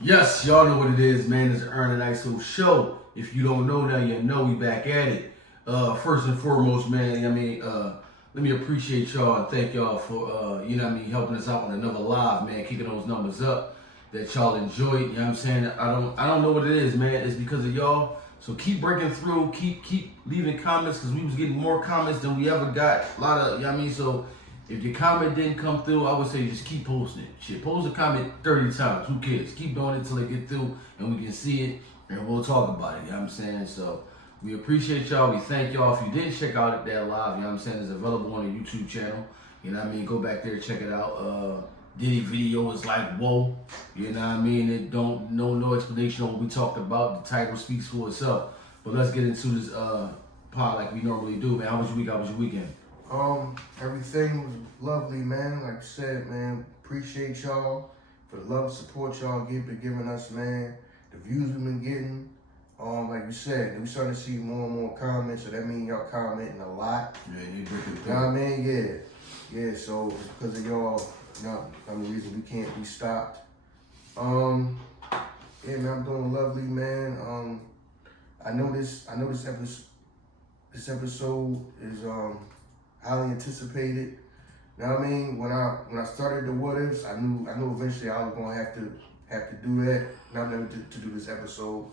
Yes, y'all know what it is, man. It's the Ern and Iso show. If you don't know now, you know we back at it. First and foremost, man, let me appreciate y'all and thank y'all for, helping us out on another live, man, keeping those numbers up that y'all enjoyed. You know what I'm saying? I don't know what it is, man. It's because of y'all. So keep breaking through, keep leaving comments because we was getting more comments than we ever got. A lot of, so if your comment didn't come through, I would say just keep posting it. Shit, post a comment 30 times. Who cares? Keep doing it till it get through and we can see it and we'll talk about it. You know what I'm saying? So we appreciate y'all. We thank y'all. If you didn't check out that live, you know what I'm saying, it's available on the YouTube channel. You know what I mean? Go back there, check it out. Diddy video is like, whoa. You know what I mean? It don't no explanation on what we talked about. The title speaks for itself. But let's get into this pod like we normally do, man. How was your week? How was your weekend? Everything was lovely, man. Like I said, man, appreciate y'all for the love and support y'all been giving us, man. The views we've been getting. Like you said, we starting to see more and more comments, so that means y'all commenting a lot. Yeah, you did. You know what I mean? Yeah. So it's because of y'all, the reason we can't be stopped. Yeah, man, I'm doing lovely, man. I know this episode is highly anticipated. You know what I mean? When I started the What Ifs, I knew eventually I was gonna have to do that. Not never to do this episode,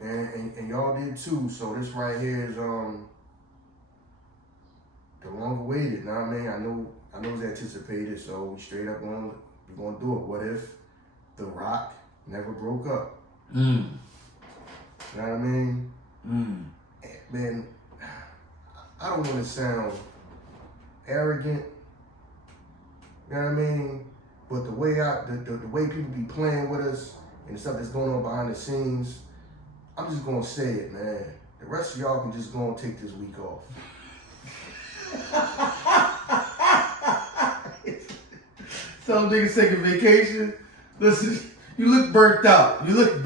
and y'all did too. So this right here is the longer waited. You know what I mean? I know it's anticipated. So we straight up we're gonna do it. What if The Roc never broke up? You know what I mean? Man, I don't want to sound arrogant, you know what I mean? But the way the way people be playing with us and the stuff that's going on behind the scenes, I'm just gonna say it, man. The rest of y'all can just go and take this week off. Some niggas taking vacation. Listen, you look burnt out. You're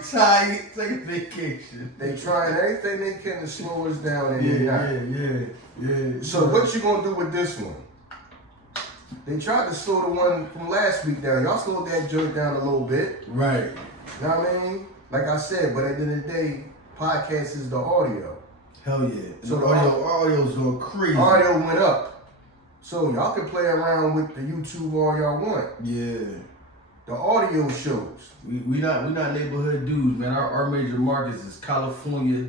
tired, taking vacation. They trying everything they can to slow us down and Yeah. So what you gonna do with this one? They tried to slow the one from last week down. Y'all slowed that joint down a little bit. Right. You know what I mean? Like I said, but at the end of the day, podcast is the audio. Hell yeah. So the audio's going crazy. Audio went up. So y'all can play around with the YouTube all y'all want. Yeah. The audio shows. We not neighborhood dudes, man. Our major markets is California.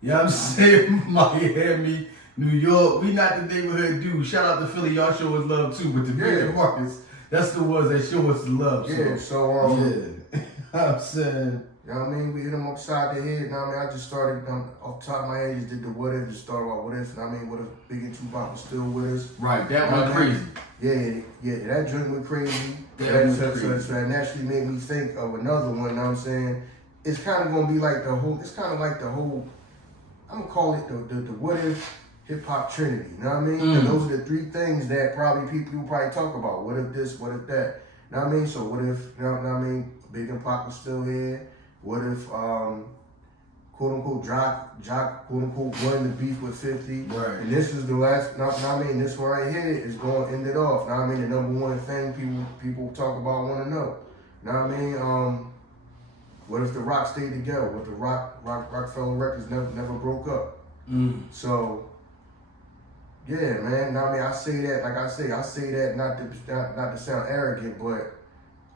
You know what I'm saying? Miami, New York. We not the neighborhood dudes. Shout out to Philly, y'all show us love too. But the major markets, that's the ones that show us the love. Yeah, so yeah. I'm saying. You know what I mean? We hit them upside the head. You know what I mean? I just started off the top of my head, just did the What If, just started about What If. You know what I mean? What If Big and Tupac was still with us. Right, that went crazy. Yeah, that joint went crazy. So that naturally made me think of another one, you know what I'm saying? It's kind of going to be like the whole, I'm going to call it the What If hip hop trinity, you know what I mean? And those are the three things that people probably talk about. What if this, what if that? You know what I mean? So what if, you know what I mean, Big and Pac was still here? What if, quote unquote, Jock, quote unquote, won the beef with 50? Right. And this is the last, know what I mean? This one right here is going to end it off. Know what I mean? The number one thing people talk about, want to know. Know what I mean? What if the Roc stayed together? What if the Roc-A-Fella Records never broke up? So, yeah, man. Know what I mean? I say that, like I say that not to sound arrogant, but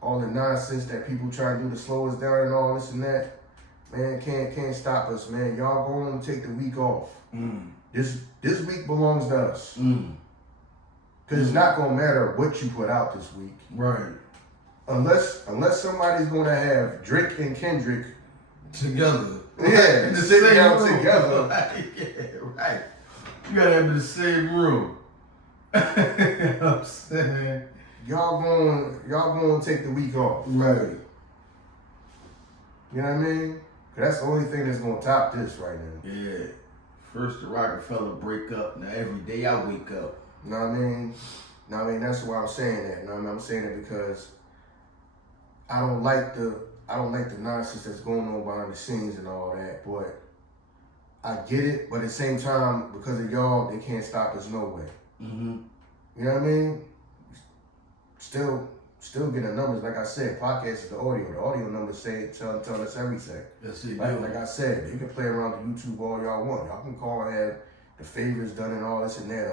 all the nonsense that people try to do to slow us down and all this and that, man, can't stop us, man. Y'all go on and take the week off. This week belongs to us. Cause it's not gonna matter what you put out this week. Right. Unless somebody's gonna have Drake and Kendrick together. Yeah, in the sitting same down room. together. Yeah, right. You gotta have in the same room. You know what I'm saying? Y'all going to take the week off. Right. You know what I mean? That's the only thing that's going to top this right now. Yeah. First the Roc-A-Fella break up. Now every day I wake up. You know what I mean? That's why I'm saying that. You know what I mean? I'm saying it because I don't like the nonsense that's going on behind the scenes and all that. But I get it. But at the same time, because of y'all, they can't stop us no way. You know what I mean? Still still getting the numbers. Like I said, podcast is the audio. The audio numbers tell us everything. That's it. Like I said, you can play around the YouTube all y'all want. Y'all can call and have the favorites done and all this and that,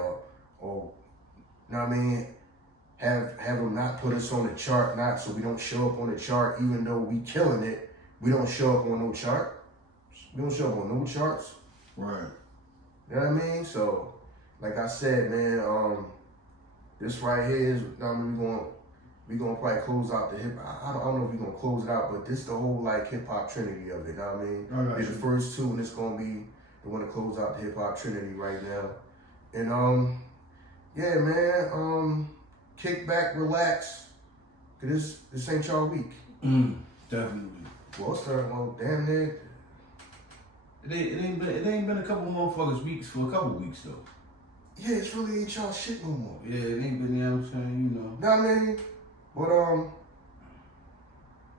or you know what I mean? Have them not put us on the chart, not so we don't show up on the chart, even though we killing it. We don't show up on no chart. We don't show up on no charts. Right. You know what I mean? So, like I said, man, this right here is, I mean, we gonna probably close out the hip. I don't know if we're gonna close it out, but this the whole like hip hop trinity of it. You know what I mean? It's the first two, and it's gonna be the one to close out the hip hop trinity right now. And yeah, man, kick back, relax, cause this ain't y'all week. Definitely. Well, damn near. It ain't been a couple motherfuckers weeks for a couple weeks though. Yeah, it's really ain't y'all shit no more. Yeah, it ain't been, you know what I'm saying, you know. Know what I mean? But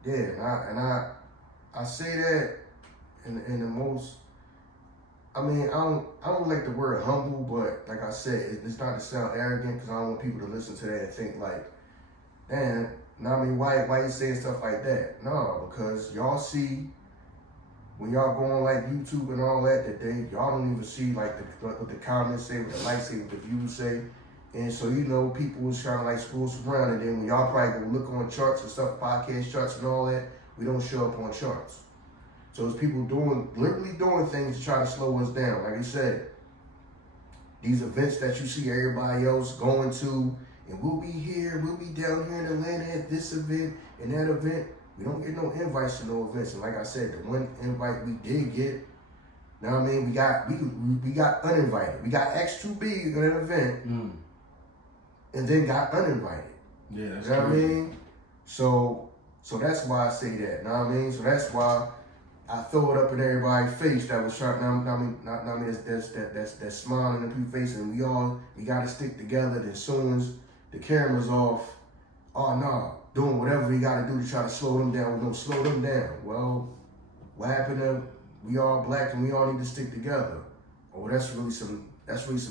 yeah, I say that in the most. I mean, I don't like the word humble, but like I said, it's not to sound arrogant because I don't want people to listen to that and think like, damn, know what I mean, why you saying stuff like that? No, because y'all see when y'all go on like YouTube and all that, y'all don't even see like what the comments say, what the likes say, what the views say. And so, you know, people was trying to like scroll around, and then when y'all probably go look on charts and stuff, podcast charts and all that, we don't show up on charts. So it's people literally doing things to try to slow us down. Like I said, these events that you see everybody else going to, and we'll be down here in Atlanta at this event and that event. We don't get no invites to no events. And like I said, the one invite we did get, you know what I mean, we got uninvited. We got X2B at an event, and then got uninvited. Yeah, that's you know crazy. What I mean? So that's why I say that. You know what I mean? So that's why I throw it up in everybody's face that was trying. That's smiling in people's face, and we gotta stick together. And as soon as the camera's off, oh no, doing whatever we gotta do to try to slow them down. We're gonna slow them down. Well, what happened to we all black and we all need to stick together? Oh, that's really some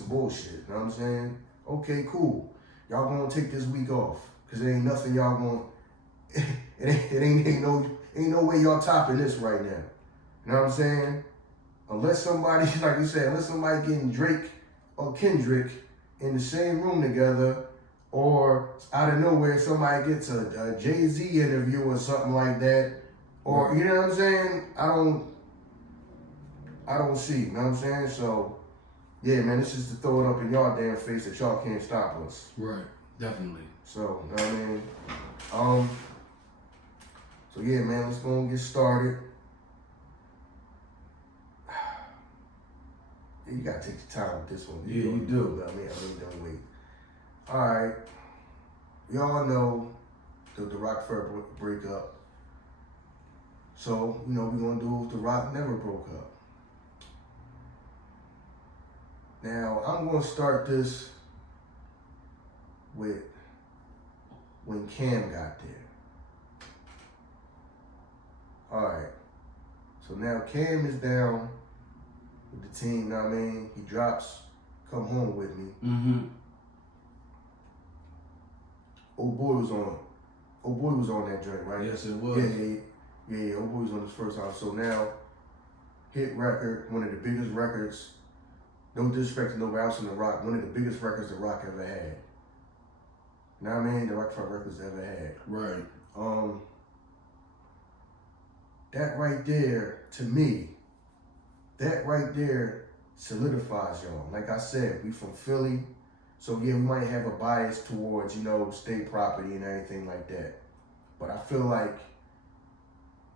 bullshit. You know what I'm saying? Okay, cool. Y'all gonna take this week off because there ain't nothing y'all gonna. Ain't no way y'all topping this right now. You know what I'm saying? Unless somebody, like you said, unless somebody getting Drake or Kendrick in the same room together, or out of nowhere somebody gets a Jay-Z interview or something like that, or you know what I'm saying? I don't see. You know what I'm saying? So yeah, man, this is to throw it up in y'all damn face that y'all can't stop us. Right, definitely. So, you know what I mean? So yeah, man, let's go and get started. Yeah, you gotta take your time with this one. Yeah, you do. I mean, don't wait. All right, y'all know the Roc-A-Fella breakup. So, you know, we're gonna do if the Roc never broke up. Now, I'm gonna start this with when Cam got there. All right, so now Cam is down with the team, you know what I mean? He drops, come home with me. Old boy was on that joint, right? Yes, it was. Yeah, old boy was on his first album. So now, hit record, one of the biggest records, no disrespect to nobody else in the Roc, one of the biggest records the Roc ever had. You know what I mean? The Roc-A-Fella Records ever had. Right. That right there, to me, that right there solidifies y'all. Like I said, we from Philly, so yeah, we might have a bias towards, you know, state property and everything like that. But I feel like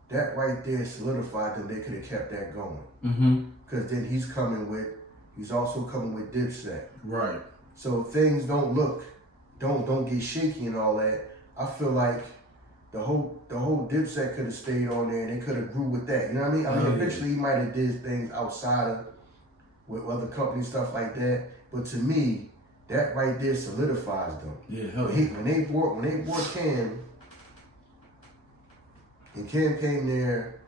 that right there solidified them. They could have kept that going. Because then he's also coming with Dipset. Right. So things don't get shaky and all that. I feel like the whole Dipset could have stayed on there and they could have grew with that. You know what I mean? I mean, eventually he might have did things outside of with other companies, stuff like that. But to me, that right there solidifies them. Yeah, hell yeah. When they bought Cam, and Cam came there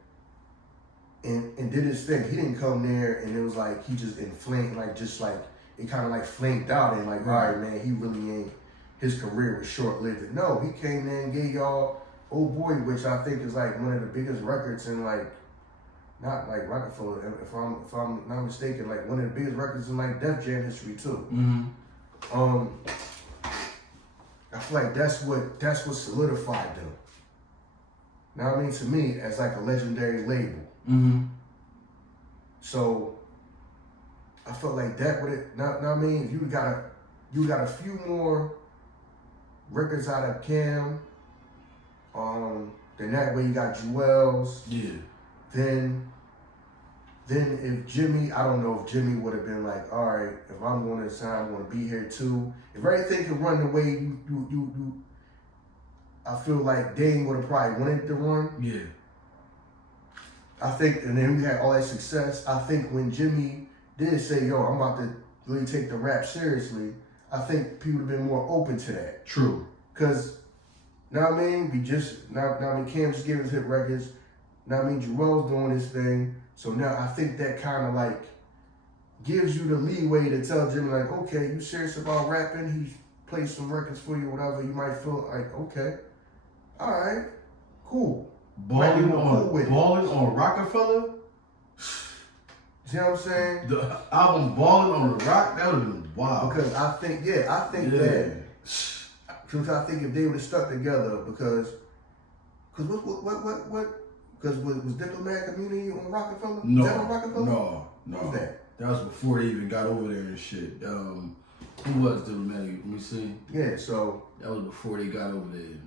and did his thing. He didn't come there and it was like he just inflamed, like just like it kind of like flamed out and like, all right, man, he really ain't his career was short-lived. No, he came in and gave y'all Old Boy, which I think is like one of the biggest records in like, not like Roc-A-Fella, if I'm not mistaken, like one of the biggest records in like Def Jam history too. Mm-hmm. I feel like that's what solidified them. Now I mean, to me, as like a legendary label. Mm-hmm. So I felt like that would it. Now I mean, you got a few more records out of Cam. Then that way you got Jewels. Yeah. Then if Jimmy, I don't know if Jimmy would have been like, all right, if I'm going to sign, I'm going to be here too. If everything could run the way you I feel like Dame would have probably wanted to run. Yeah. I think, and then we had all that success. I think when Jimmy did say, yo, I'm about to really take the rap seriously, I think people would have been more open to that. True. Because, now I mean, now I mean, Cam just gave us hit records. Now I mean, Jarrell's doing his thing. So now I think that kind of like gives you the leeway to tell Jimmy like, okay, you serious about rapping? He plays some records for you, whatever. You might feel like, okay, all right, cool. Balling on Roc-A-Fella? See what I'm saying? The album Balling on the Rock, that would have been wild. Because I think that. Because I think if they would have stuck together, because was Diplomat Community on Roc-A-Fella? No. Was that on Roc-A-Fella? No. What was that? That was before they even got over there and shit. Who was Diplomatic? Let me see. Yeah, so. That was before they got over there.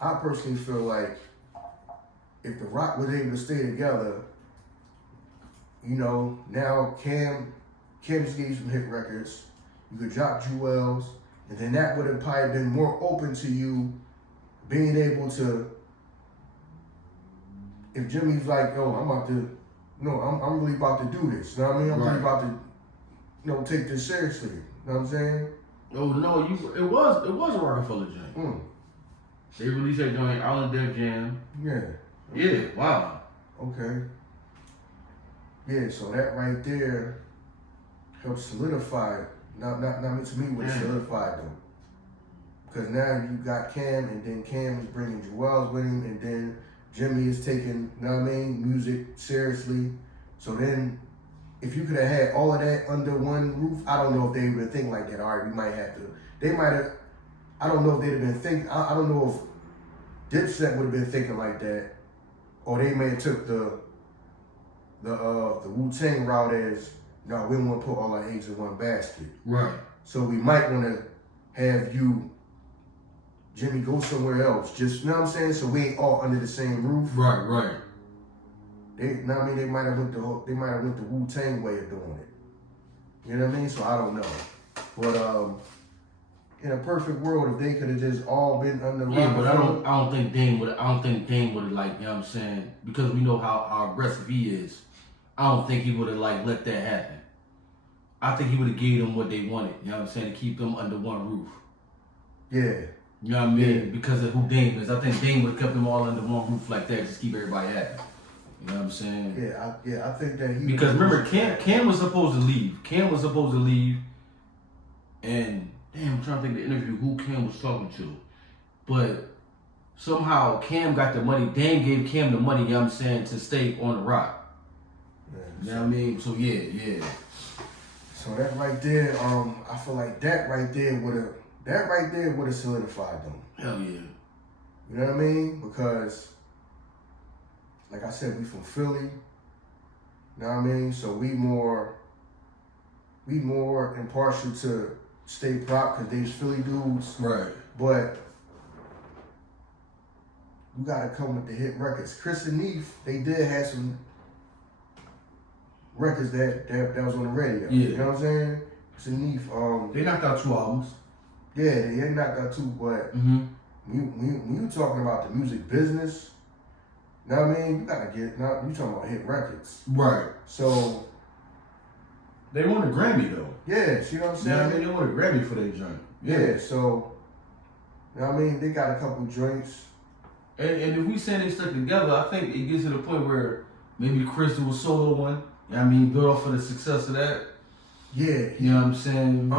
I personally feel like if the Roc was able to stay together, you know, now Cam just gave you some hit records. You could drop Jewels, and then that would have probably been more open to you being able to. If Jimmy's like, yo, I'm really about to do this. You know what I mean? I'm really about to, take this seriously. You know what I'm saying? Oh no, it was a Roc-A-Fella joint. They released that joint out in Def Jam. Yeah. Yeah, wow. Okay. Yeah, so that right there helps solidify. Not to me what solidified them. Because now you got Cam, and then Cam is bringing Jewels with him, and then Jimmy is taking, you know what I mean, music seriously. So then, if you could have had all of that under one roof, I don't know if they would have think like that. All right, we might have to. They might have. I don't know if they'd have been thinking. I don't know if Dipset would have been thinking like that, or they may have took the Wu-Tang route as, no, we don't want to put all our eggs in one basket. Right. So we might want to have you, Jimmy, go somewhere else. Just, you know what I'm saying? So we ain't all under the same roof. Right. They might have went the Wu-Tang way of doing it. You know what I mean? So I don't know. But in a perfect world, if they could have just all been under Yeah, but I don't think Dame would have, like, you know what I'm saying? Because we know how aggressive he is. I don't think he would have like let that happen. I think he would have gave them what they wanted, you know what I'm saying, to keep them under one roof. Yeah. You know what I mean? Yeah. Because of who Dame is. I think Dame would have kept them all under one roof like that, just keep everybody happy. You know what I'm saying? Yeah, I think that he. Because remember, Cam was supposed to leave. And damn, I'm trying to think of the interview who Cam was talking to. But somehow Cam got the money. Dame gave Cam the money, you know what I'm saying, to stay on the rock. Yeah, you know what I mean? So yeah. So that right there, I feel like that right there would have solidified them. Hell yeah. You know what I mean? Because, like I said, we from Philly. You know what I mean? So we more impartial to State Prop because they's Philly dudes. Right. But you gotta come with the hit records. Chris and Neef, they did have some records that was on the radio. Yeah. You know what I'm saying? Chris and Neef, they knocked out 2 albums. Yeah, they knocked out 2, but when you talking about the music business, you know what I mean? You gotta get, now you talking about hit records. Right. So they won a Grammy though. Yeah, see what I'm saying? Yeah, I mean, they won a Grammy for their joint. Yeah, so, you know what I mean? They got a couple joints. And if we say they stuck together, I think it gets to the point where maybe Chris do a solo one. You know what I mean? Build off of the success of that. Yeah. You know what I'm saying?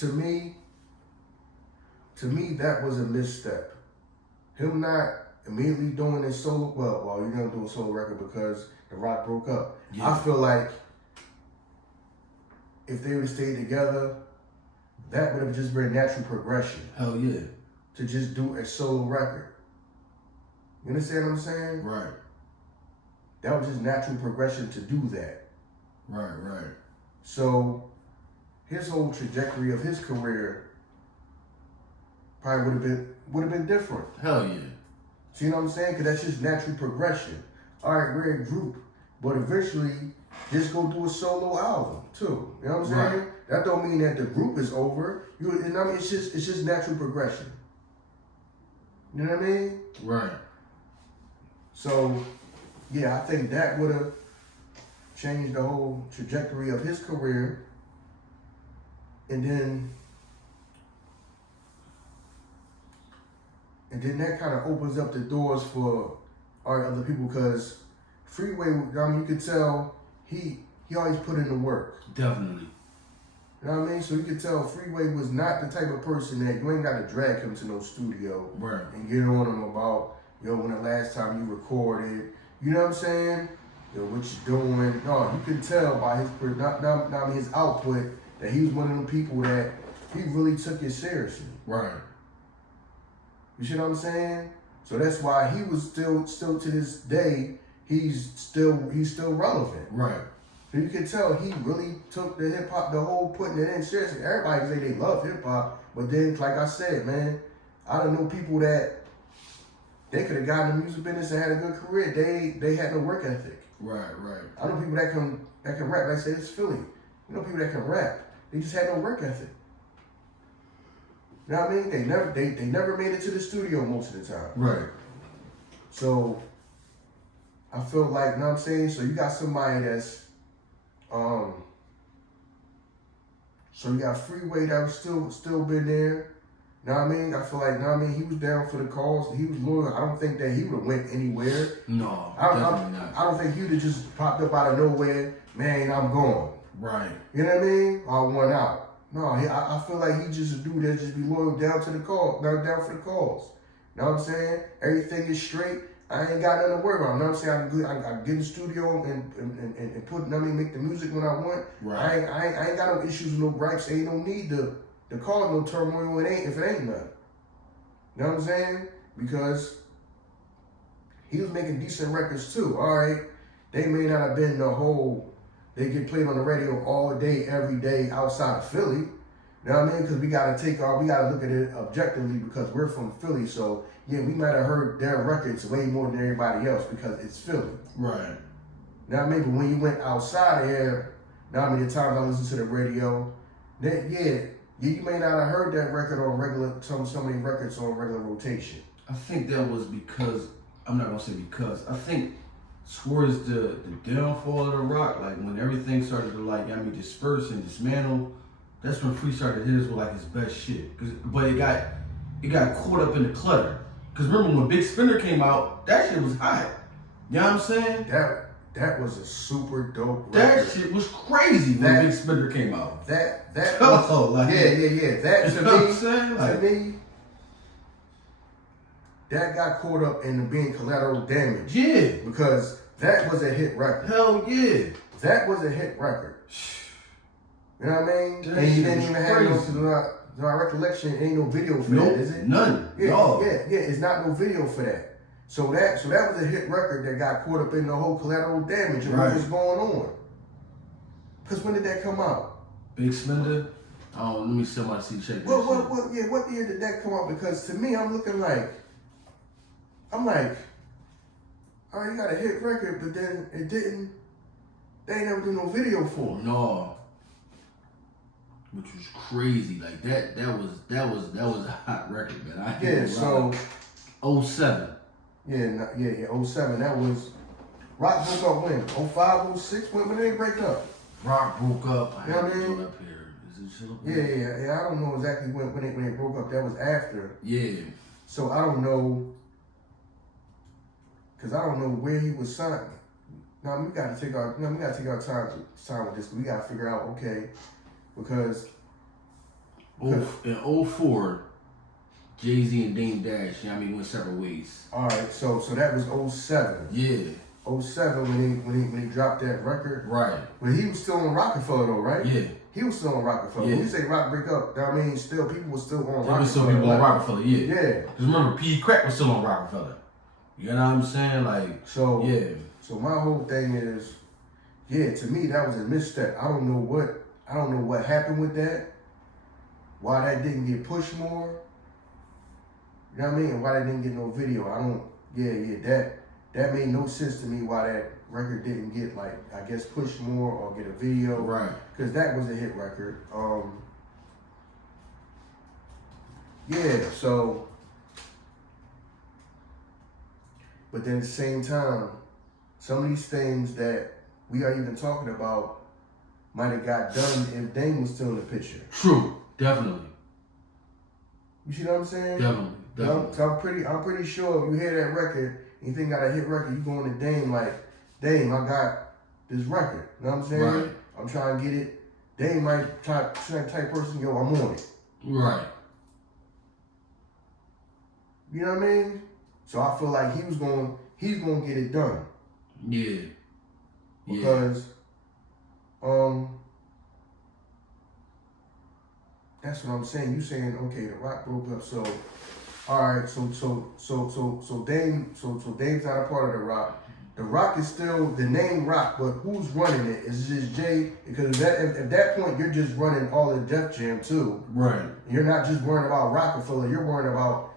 To me, to me, that was a misstep. Him not immediately doing his solo, well, you're gonna do a solo record because the Roc broke up. Yeah. I feel like if they would have stayed together, that would have just been a natural progression. Hell yeah. To just do a solo record. You understand what I'm saying? Right. That was just natural progression to do that. Right. So his whole trajectory of his career probably would have been different. Hell yeah. See what I'm saying? Because that's just natural progression. All right, we're a group, but eventually just go do a solo album too. You know what I'm saying? Right. That don't mean that the group is over. It's just natural progression. You know what I mean? Right. So, yeah, I think that would have changed the whole trajectory of his career. And then that kind of opens up the doors for other people because Freeway, I mean, you could tell he always put in the work. Definitely. You know what I mean? So you could tell Freeway was not the type of person that you ain't got to drag him to no studio and get on him about, when the last time you recorded, you know what I'm saying? What you doing? No, you can tell by his output that he was one of them people that he really took it seriously. Right. You see what I'm saying? So that's why he was still to this day, he's still relevant. Right. So you can tell he really took the hip hop, the whole putting it in seriously. Everybody say they love hip hop, but then like I said, man, I don't know people that they could have gotten in the music business and had a good career. They had no work ethic. Right. I know people that can rap. Like I say, it's Philly. You know people that can rap. They just had no work ethic. You know what I mean? They never made it to the studio most of the time. Right. So I feel like, you know what I'm saying? So you got somebody that's so you got Freeway that was still been there. You know what I mean? I feel like, you know what I mean, he was down for the cause. He was loyal. I don't think that he would have went anywhere. No, definitely not. I don't think he would have just popped up out of nowhere, man, I'm gone. Right. You know what I mean? I went out. No, I feel like he just a dude that just be loyal down to the cause, down for the cause. You know what I'm saying? Everything is straight. I ain't got nothing to worry about. You know what I'm saying? I get in the studio and put, you know what I mean, make the music when I want. Right. I ain't got no issues, no gripes. Ain't no need to cause no turmoil if it ain't nothing. You know what I'm saying? Because he was making decent records too. All right. They may not have been they get played on the radio all day, every day outside of Philly. You know what I mean? Because we gotta look at it objectively because we're from Philly. So yeah, we might have heard their records way more than everybody else because it's Philly. Right. You know what I mean? But when you went outside of here, you know how many times I listened to the radio, then you may not have heard that record on regular, so many records on regular rotation. I think that was because, I'm not gonna say because, I think towards the downfall of the Roc, like when everything started to disperse and dismantle, that's when Free started his with his best shit. But it got caught up in the clutter. Cause remember when Big Spinner came out, that shit was hot. You know what I'm saying? That was a super dope record. That shit was crazy when Big Spinner came out. That yeah. That to me, that got caught up in being collateral damage. Yeah. Because that was a hit record. Hell yeah. That was a hit record. You know what I mean? That and you shit didn't even was have crazy. to my recollection, ain't no video for Nope, that, is it? none. Yeah, No. yeah, it's not no video for that. So that was a hit record that got caught up in the whole collateral damage and what was going on. Because when did that come out? Big Spender? Oh, let me see check that What year did that come out? Because to me, I'm like, all right, you got a hit record, but then they ain't never do no video for it. No. Which was crazy. Like that was a hot record, man. So 07. Yeah, 07. That was Roc broke up when? 05, 06? When did they break up? Roc broke up. You know what I mean? Up here. Is it still up here? Yeah. I don't know exactly when they broke up. That was after. Yeah. So I don't know, cause I don't know where he was signed. Now we gotta take our time with this. We gotta figure out because in 04, Jay-Z and Damon Dash, you know what I mean, went separate ways. Alright, so that was 07. Yeah. 07 when he dropped that record. Right. But he was still on Roc-A-Fella though, right? Yeah. He was still on Roc-A-Fella. Yeah. When you say Rock break up, I mean still people were still on Roc-A-Fella. There was still people on Roc-A-Fella, yeah. Yeah. Because remember, P. Crack was still on Roc-A-Fella. You know what I'm saying? Like, so yeah. So my whole thing is, yeah, to me that was a misstep. I don't know what happened with that. Why that didn't get pushed more. You know what I mean? And why that didn't get no video. That made no sense to me why that record didn't get, like, I guess pushed more or get a video. Right. Because that was a hit record. Yeah, so, but then at the same time, some of these things that we are even talking about might have got done if Dame was still in the picture. True. Definitely. You see what I'm saying? Definitely. So I'm pretty sure if you hear that record and you think got a hit record, you going to Dame like, Dame, I got this record. You know what I'm saying? Right. I'm trying to get it. Dame might type person, yo, I'm on it. Right. You know what I mean? So I feel like he's going to get it done. Yeah. Because that's what I'm saying. You saying, okay, the Roc broke up, so all right, so Dame's not a part of the Roc. The Roc is still the name Roc, but who's running it? Is it just Jay? Because at that point you're just running all of Def Jam too. Right. You're not just worrying about Roc-A-Fella, you're worrying about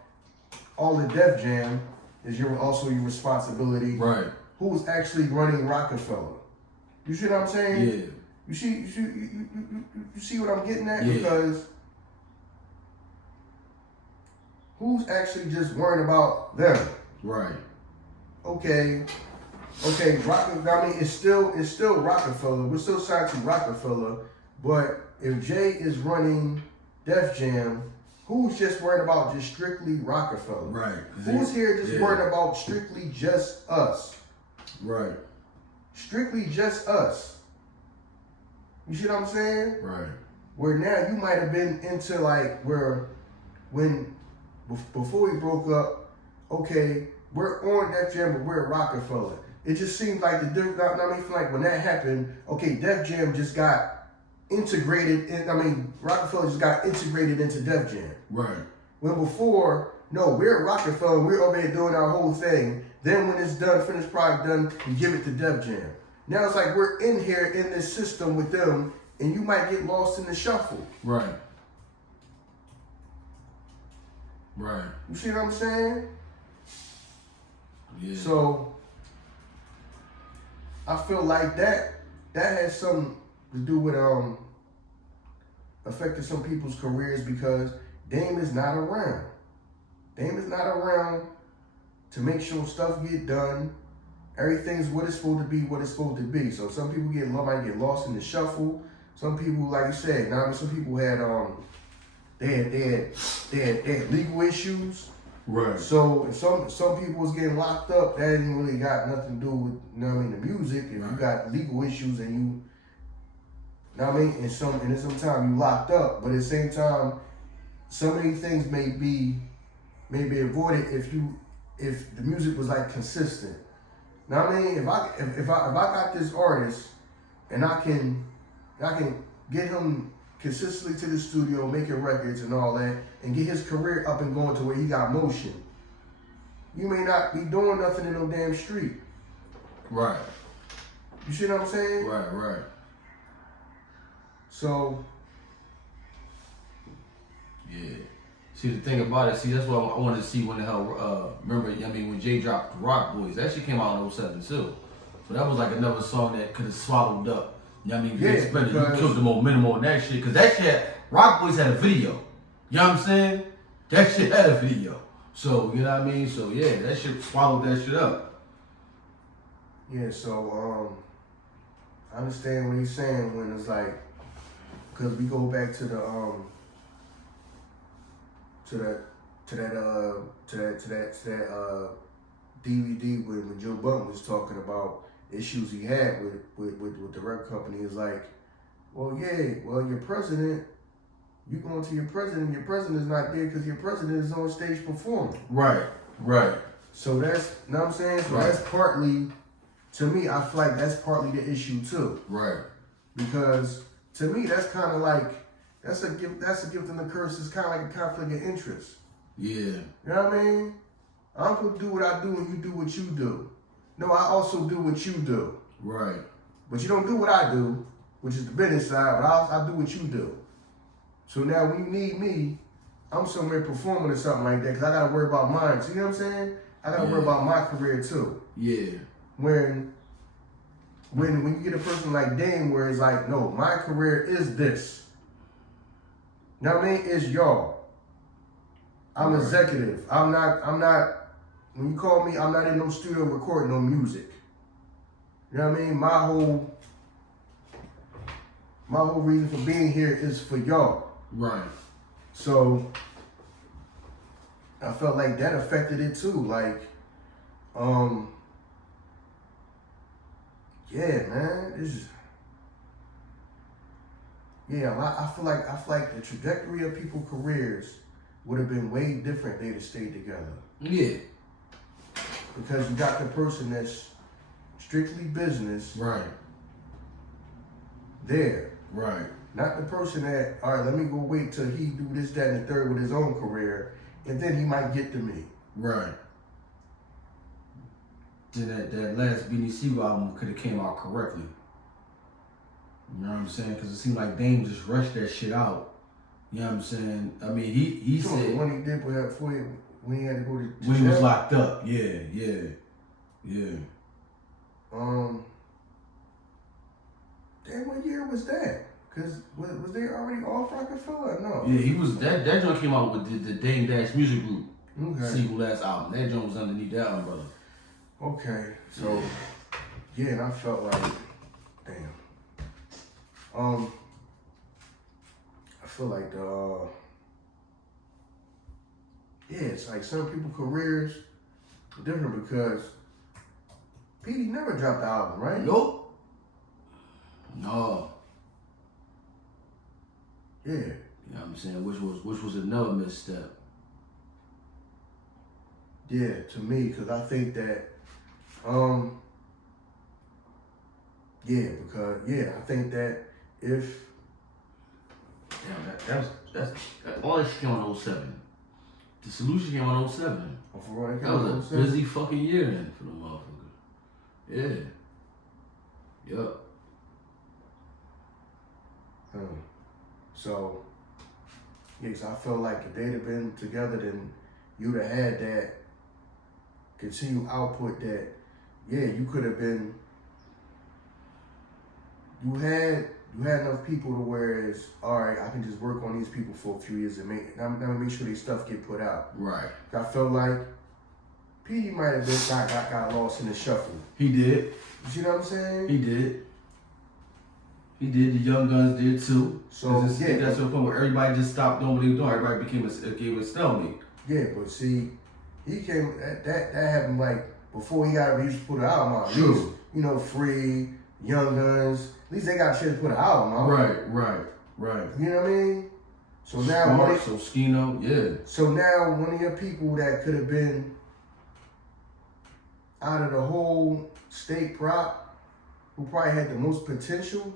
all the Def Jam is also your responsibility. Right. Who's actually running Roc-A-Fella? You see what I'm saying? Yeah. You see what I'm getting at? Yeah. Because who's actually just worrying about them? Right. Okay, I mean, it's still Roc-A-Fella. We're still signed to Roc-A-Fella, but if Jay is running Def Jam, who's just worried about just strictly Roc-A-Fella? Right. Who's here just worried about strictly just us? Right. Strictly just us. You see what I'm saying? Right. Where now you might have been into like before we broke up, okay, we're on Def Jam, but we're Roc-A-Fella. It just seems like like when that happened, okay, Def Jam just got integrated Roc-A-Fella just got integrated into Def Jam. Right. When before, no, we're Roc-A-Fella, we're over here doing our whole thing. Then when it's done, finished product done, we give it to Def Jam. Now it's like we're in here in this system with them, and you might get lost in the shuffle. Right. Right. You see what I'm saying? Yeah. So I feel like that has something to do with affecting some people's careers because Dame is not around. Dame is not around to make sure stuff get done. Everything's what it's supposed to be, what it's supposed to be. So some people might get lost in the shuffle. Some people, like you said, some people had they had legal issues. Right. So if some people was getting locked up, that didn't really got nothing to do with the music. If you got legal issues and you and sometimes you locked up, but at the same time, so many things may be avoided if the music was like consistent. Now I mean, if I got this artist and I can get him consistently to the studio, making records and all that, and get his career up and going to where he got motion, you may not be doing nothing in no damn street. Right. You see what I'm saying? Right. So. Yeah. See, the thing about it, that's what I wanted to see when the hell, remember, when Jay dropped Roc Boys, that shit came out in 07 too. So that was like another song that could have swallowed up. You killed the momentum on that shit. Because that shit, Roc Boys had a video. You know what I'm saying? That shit had a video. So, you know what I mean? So, yeah, that shit swallowed that shit up. Yeah, so, I understand what he's saying when it's like, because we go back to the, to that DVD when Joe Budden was talking about issues he had with the record company. Is like, well, your president You going to your president is not there because your president is on stage performing. Right. So that's, you know what I'm saying? So Right. that's partly, to me, I feel like that's partly the issue too. Right. Because to me, that's kind of like, that's a gift and a curse. It's kind of like a conflict of interest. Yeah. You know what I mean? I'm going to do what I do and you do what you do. No, I also do what you do. Right. But you don't do what I do, which is the business side, but I do what you do. So now when you need me, I'm somewhere performing or something like that because I got to worry about mine. See what I'm saying? I got to worry about my career too. Yeah. When you get a person like Dame where it's like, no, my career is this. You know what I mean? It's y'all. I'm executive. I'm not, when you call me, I'm not in no studio recording no music. You know what I mean? My whole reason for being here is for y'all. Right. So I felt like that affected it too. Like, yeah, man, I feel like the trajectory of people's careers would have been way different if they'd have stayed together. Yeah. Because you got the person that's strictly business. Right. There. Right. Not the person that, all right, let me go wait till he do this, that, and the third with his own career, and then he might get to me. Right. Then that last Beanie Sigel album could have came out correctly. You know what I'm saying? Because it seemed like Dame just rushed that shit out. You know what I'm saying? I mean, he said when he did when he had to go to when he was locked up. Yeah. Damn, what year was that? Cause was they already off Roc-A-Fella or no? Yeah, he was. That joint came out with the Damon Dash music group. Okay. Sigel last album. That joint was underneath that umbrella. Okay, so yeah, and I felt like, damn. I feel like it's like some people's careers are different because Petey never dropped the album, right? Nope. No. Yeah. You know what I'm saying? Which was another misstep. Yeah, to me, because I think that, I think that if Damn, that's all that shit came out in 07. The Solution came out in 07. That was a busy fucking year then for the motherfucker. Yeah. Yup. So, yeah, 'cause I felt like if they'd have been together, then you'd have had that continued output that, yeah, you could have been, you had enough people to where it's, all right, I can just work on these people for a few years and make sure their stuff get put out. Right. I felt like Petey might have been got lost in the shuffle. He did. You see what I'm saying? He did. The Young Guns did too. So yeah, that's the point where everybody just stopped doing what they were doing. Everybody became a stalemate. Yeah, but see, he came that happened like before he used to put an album out. True. Least, you know, Free, Young Guns. At least they got a chance to put an album out. Right. You know what I mean? So now, Skino, yeah. So now, one of your people that could have been out of the whole state prop, who probably had the most potential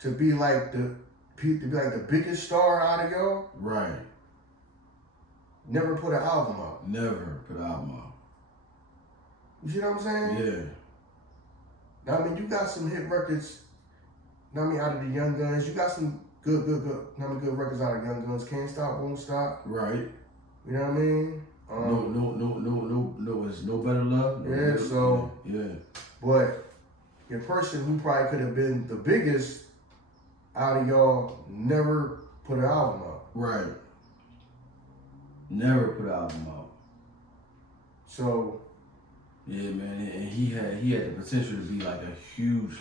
to be like the biggest star out of y'all. Right. Never put an album out. You see what I'm saying? Yeah. Now, I mean, you got some hit records. Now, I mean, out of the Young Guns, you got some good records out of Young Guns. Can't Stop, Won't Stop. Right. You know what I mean? No, it's No Better Love. Yeah, so. Yeah. But your person who probably could have been the biggest out of y'all never put an album out. Right. Never put an album out. So. Yeah, man, and he had the potential to be like a huge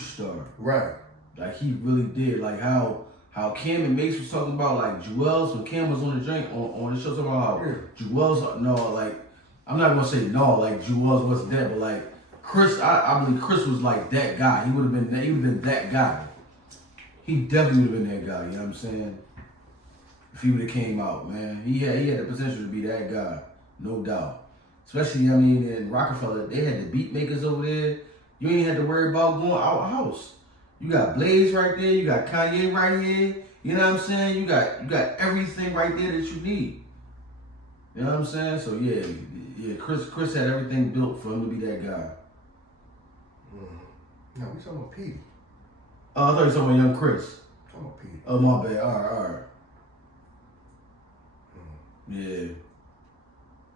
star. Right. Like he really did. Like how Cam and Mace was talking about like Jewels when Cam was on the drink on the show talking about how Jewels I'm not gonna say no, like Jewels wasn't that, but like Chris, I believe Chris was like that guy. He would have been that guy. he definitely would have been that guy. You know what I'm saying? If he would have came out, man, he had the potential to be that guy, no doubt. Especially, I mean, in Roc-A-Fella, they had the beat makers over there. You ain't had to worry about going out house. You got Blaze right there. You got Kanye right here. You know what I'm saying? You got everything right there that you need. You know what I'm saying? So yeah. Chris had everything built for him to be that guy. No, we talking about Petey. Oh, I thought you were talking about Young Chris. Talking about Petey. Oh, my bad. All right.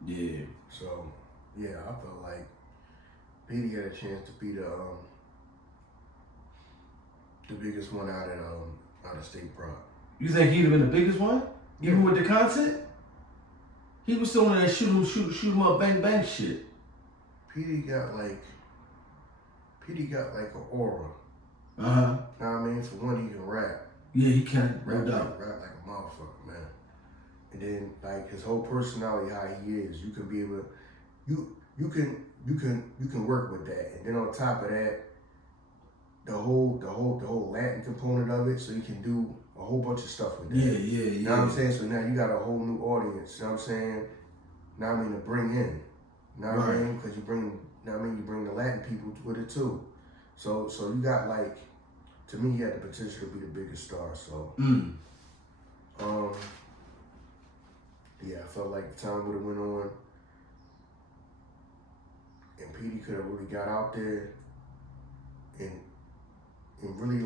Yeah. So, yeah, I felt like Petey had a chance to be the biggest one out of state prop. You think he'd have been the biggest one? Even with the content? He was still on that shoot him up, bang, bang shit. Petey got like an aura. Uh-huh. Know what I mean? For one, he can rap. Yeah, he can. Rap out. Rap like a motherfucker, man. And then like his whole personality, how he is, you can be able to, you can work with that. And then on top of that, the whole Latin component of it, so you can do a whole bunch of stuff with that. Yeah. You know what I'm saying? So now you got a whole new audience, you know what I'm saying? Now I mean to bring in. You know what I mean? Because you bring the Latin people with it too. So you got like, to me, he had the potential to be the biggest star. So, yeah, I felt like the time would have went on, and Petey could have really got out there and really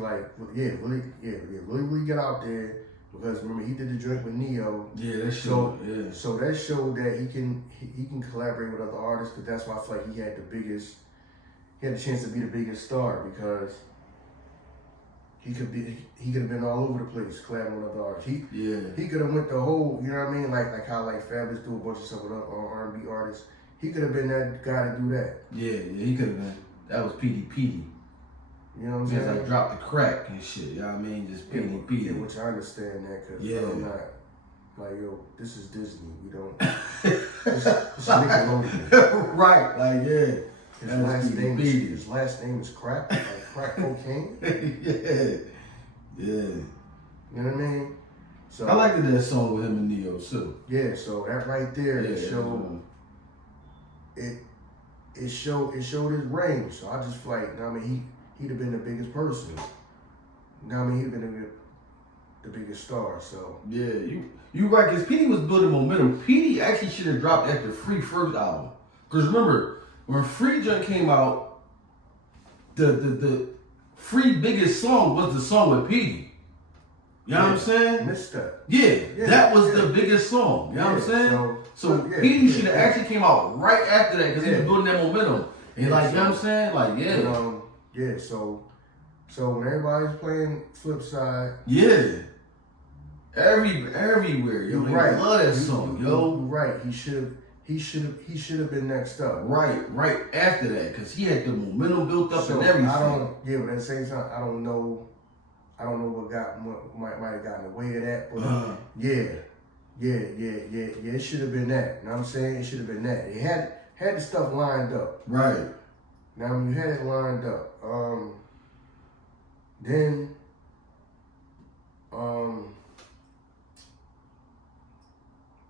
really get out there, because remember he did the joint with Neo. Yeah, that showed. So that showed that he can collaborate with other artists, because that's why I feel like he had the chance to be the biggest star, because he could have been all over the place collaborating with other artists. He could have went the whole, you know what I mean, like how like Fabulous do a bunch of stuff with R&B artists. He could have been that guy to do that. Yeah, he could have been. That was Petey. You know what I'm saying? Like drop the crack and shit. You know what I mean? Just Petey. Yeah, which I understand that, because I'm not like, yo, this is Disney. We don't. This is Nickelodeon. Right? Like yeah. His last name is Crack, like crack cocaine. Yeah. You know what I mean? So I liked that song with him and Neo too. Yeah, so that right there, it showed his range. So I just feel like, you know what I mean, he'd have been the biggest person. You know what I mean? He'd have been the biggest star. So yeah, you right, because Petey was building momentum. Petey actually should have dropped after Free first album. Because remember, when Free Junk came out, the Free biggest song was the song with Petey. You know what I'm saying? Misstep. Yeah, that was the biggest song. You know what I'm saying? So Petey should have actually came out right after that, because he was building that momentum. And like, you know what I'm saying? Like, yeah. So when everybody's playing Flip Side. Yeah. Everywhere. Yo, You're right. I love that song, yo. You're right. He should have been next up. Right after that, because he had the momentum built up and everything. But at the same time, I don't know what might have gotten in the way of that. But it should have been that. You know what I'm saying? It should have been that. He had the stuff lined up. Right. Now when you had it lined up, then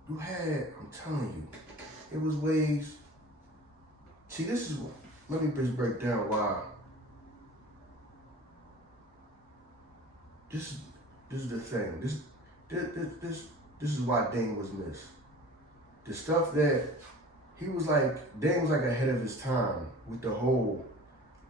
you had, I'm telling you, it was ways. See, let me just break down why. This is the thing. This is why Dame was missed. The stuff that Dame was like ahead of his time with the whole,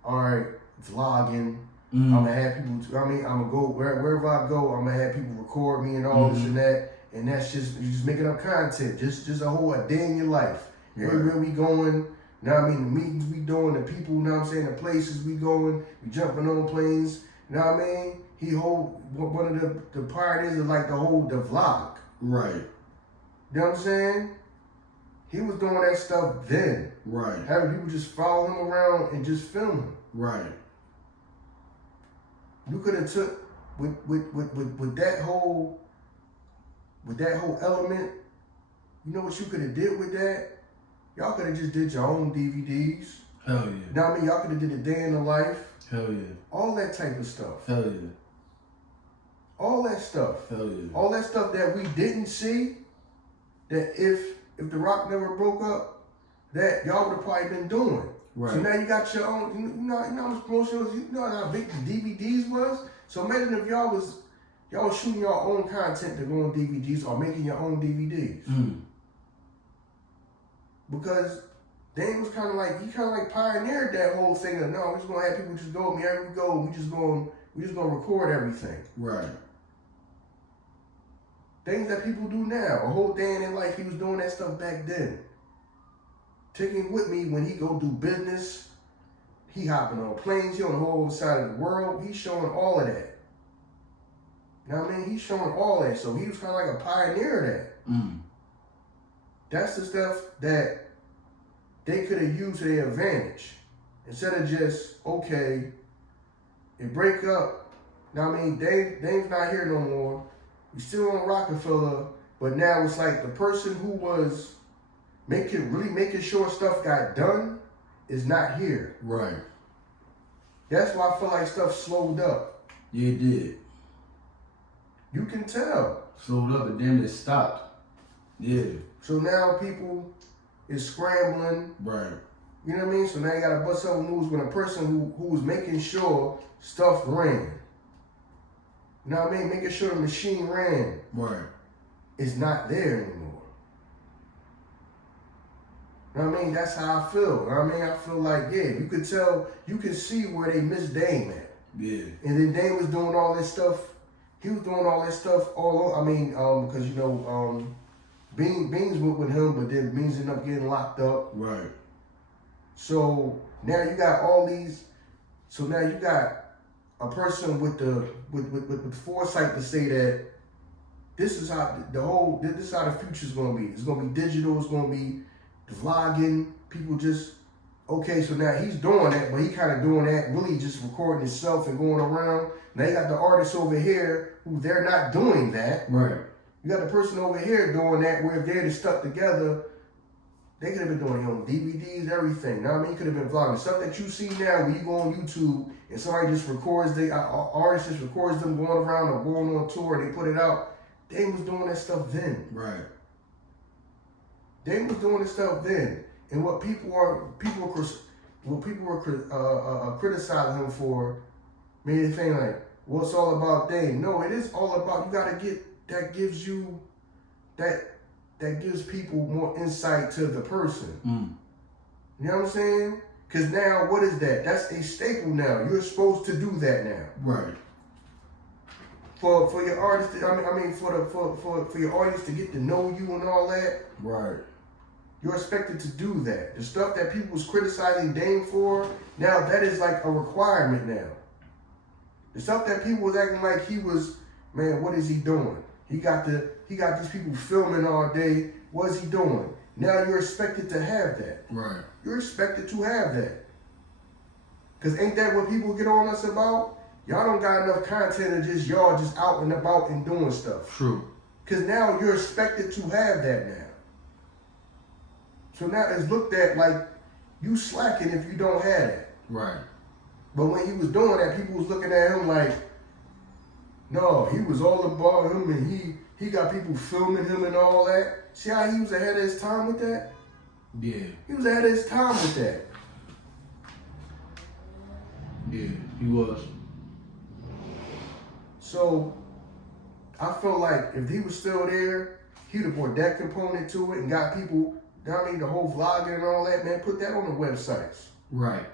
all right, vlogging. I'm gonna have people. I'm gonna go wherever I go. I'm gonna have people record me and all this and that. And that's you're just making up content. Just a day in your life. Everywhere we going, you know what I mean? The meetings we doing, the people, you know what I'm saying? The places we going, we jumping on planes, you know what I mean? One of the pioneers of like the vlog. Right. You know what I'm saying? He was doing that stuff then. Right. Having people just follow him around and just film him. Right. You could have took with that whole element, you know what you could have did with that? Y'all could have just did your own DVDs. Hell yeah. You know what I mean? Y'all could have did a day in the life. Hell yeah. All that type of stuff. Hell yeah. All that stuff. Hell yeah. All that stuff that we didn't see, that if the Roc never broke up, that y'all would have probably been doing. Right. So now you got your own, you know how much promotion was, you know how big the DVDs was? So imagine if y'all was shooting your own content to go on DVDs or making your own DVDs. Mm. Because Dame was kind of like pioneered that whole thing of, no, we're just gonna have people just go, wherever we go, we just gonna record everything. Right. Things that people do now. A whole day in their life, he was doing that stuff back then. Taking with me when he go do business, he hopping on planes, he on the whole side of the world, he's showing all of that. You know what I mean? He's showing all that. So he was kind of like a pioneer of that. Mm. That's the stuff that they could have used to their advantage. Instead of just, okay, they break up. You know what I mean? Dame's not here no more. We still on Roc-A-Fella, but now it's like the person who was really making sure stuff got done is not here. Right. That's why I feel like stuff slowed up. Yeah, it did. You can tell. Slowed up and then it stopped. Yeah. So now people is scrambling. Right. You know what I mean? So now you gotta bust up moves when a person who was making sure stuff ran. You know what I mean? Making sure the machine ran. Right. Is not there anymore. You know what I mean? That's how I feel. You know what I mean? I feel like, yeah, you could tell, you could see where they missed Dame at. Yeah. And then Dame was doing all this stuff. He was doing all this stuff all over. I mean, because, you know, Beans went with him, but then Beans ended up getting locked up. Right. So now you got all these. So now you got a person with the foresight to say that this is how this is how the future's gonna be. It's gonna be digital. It's gonna be vlogging. People just okay. So now he's doing that, but he kind of doing that really just recording himself and going around. Now you got the artists over here who they're not doing that. Right. You got the person over here doing that where if they're just stuck together, they could have been doing it on DVDs, everything. You know what I mean? Could have been vlogging. Stuff that you see now when you go on YouTube and somebody just records, artist just records them going around or going on tour and they put it out. They was doing that stuff then. Right. They was doing this stuff then. And what people were criticizing him for, made it think like, well, it's all about Dame. No, it is all about, you gotta get, that gives people more insight to the person. Mm. You know what I'm saying? Because now, what is that? That's a staple now. You're supposed to do that now. Right. For your artist, for your audience to get to know you and all that. Right. You're expected to do that. The stuff that people was criticizing Dame for, now that is like a requirement now. The stuff that people was acting like he was, man, what is he doing? He got these people filming all day. What is he doing? Now you're expected to have that. Right. You're expected to have that. Cause ain't that what people get on us about? Y'all don't got enough content to y'all just out and about and doing stuff. True. Cause now you're expected to have that now. So now it's looked at like you slacking if you don't have it. Right. But when he was doing that, people was looking at him like, no, he was all about him and he got people filming him and all that. See how he was ahead of his time with that? Yeah. He was ahead of his time with that. Yeah, he was. So I feel like if he was still there, he'd have brought that component to it and got people, I mean, the whole vlogging and all that, man, put that on the websites. Right.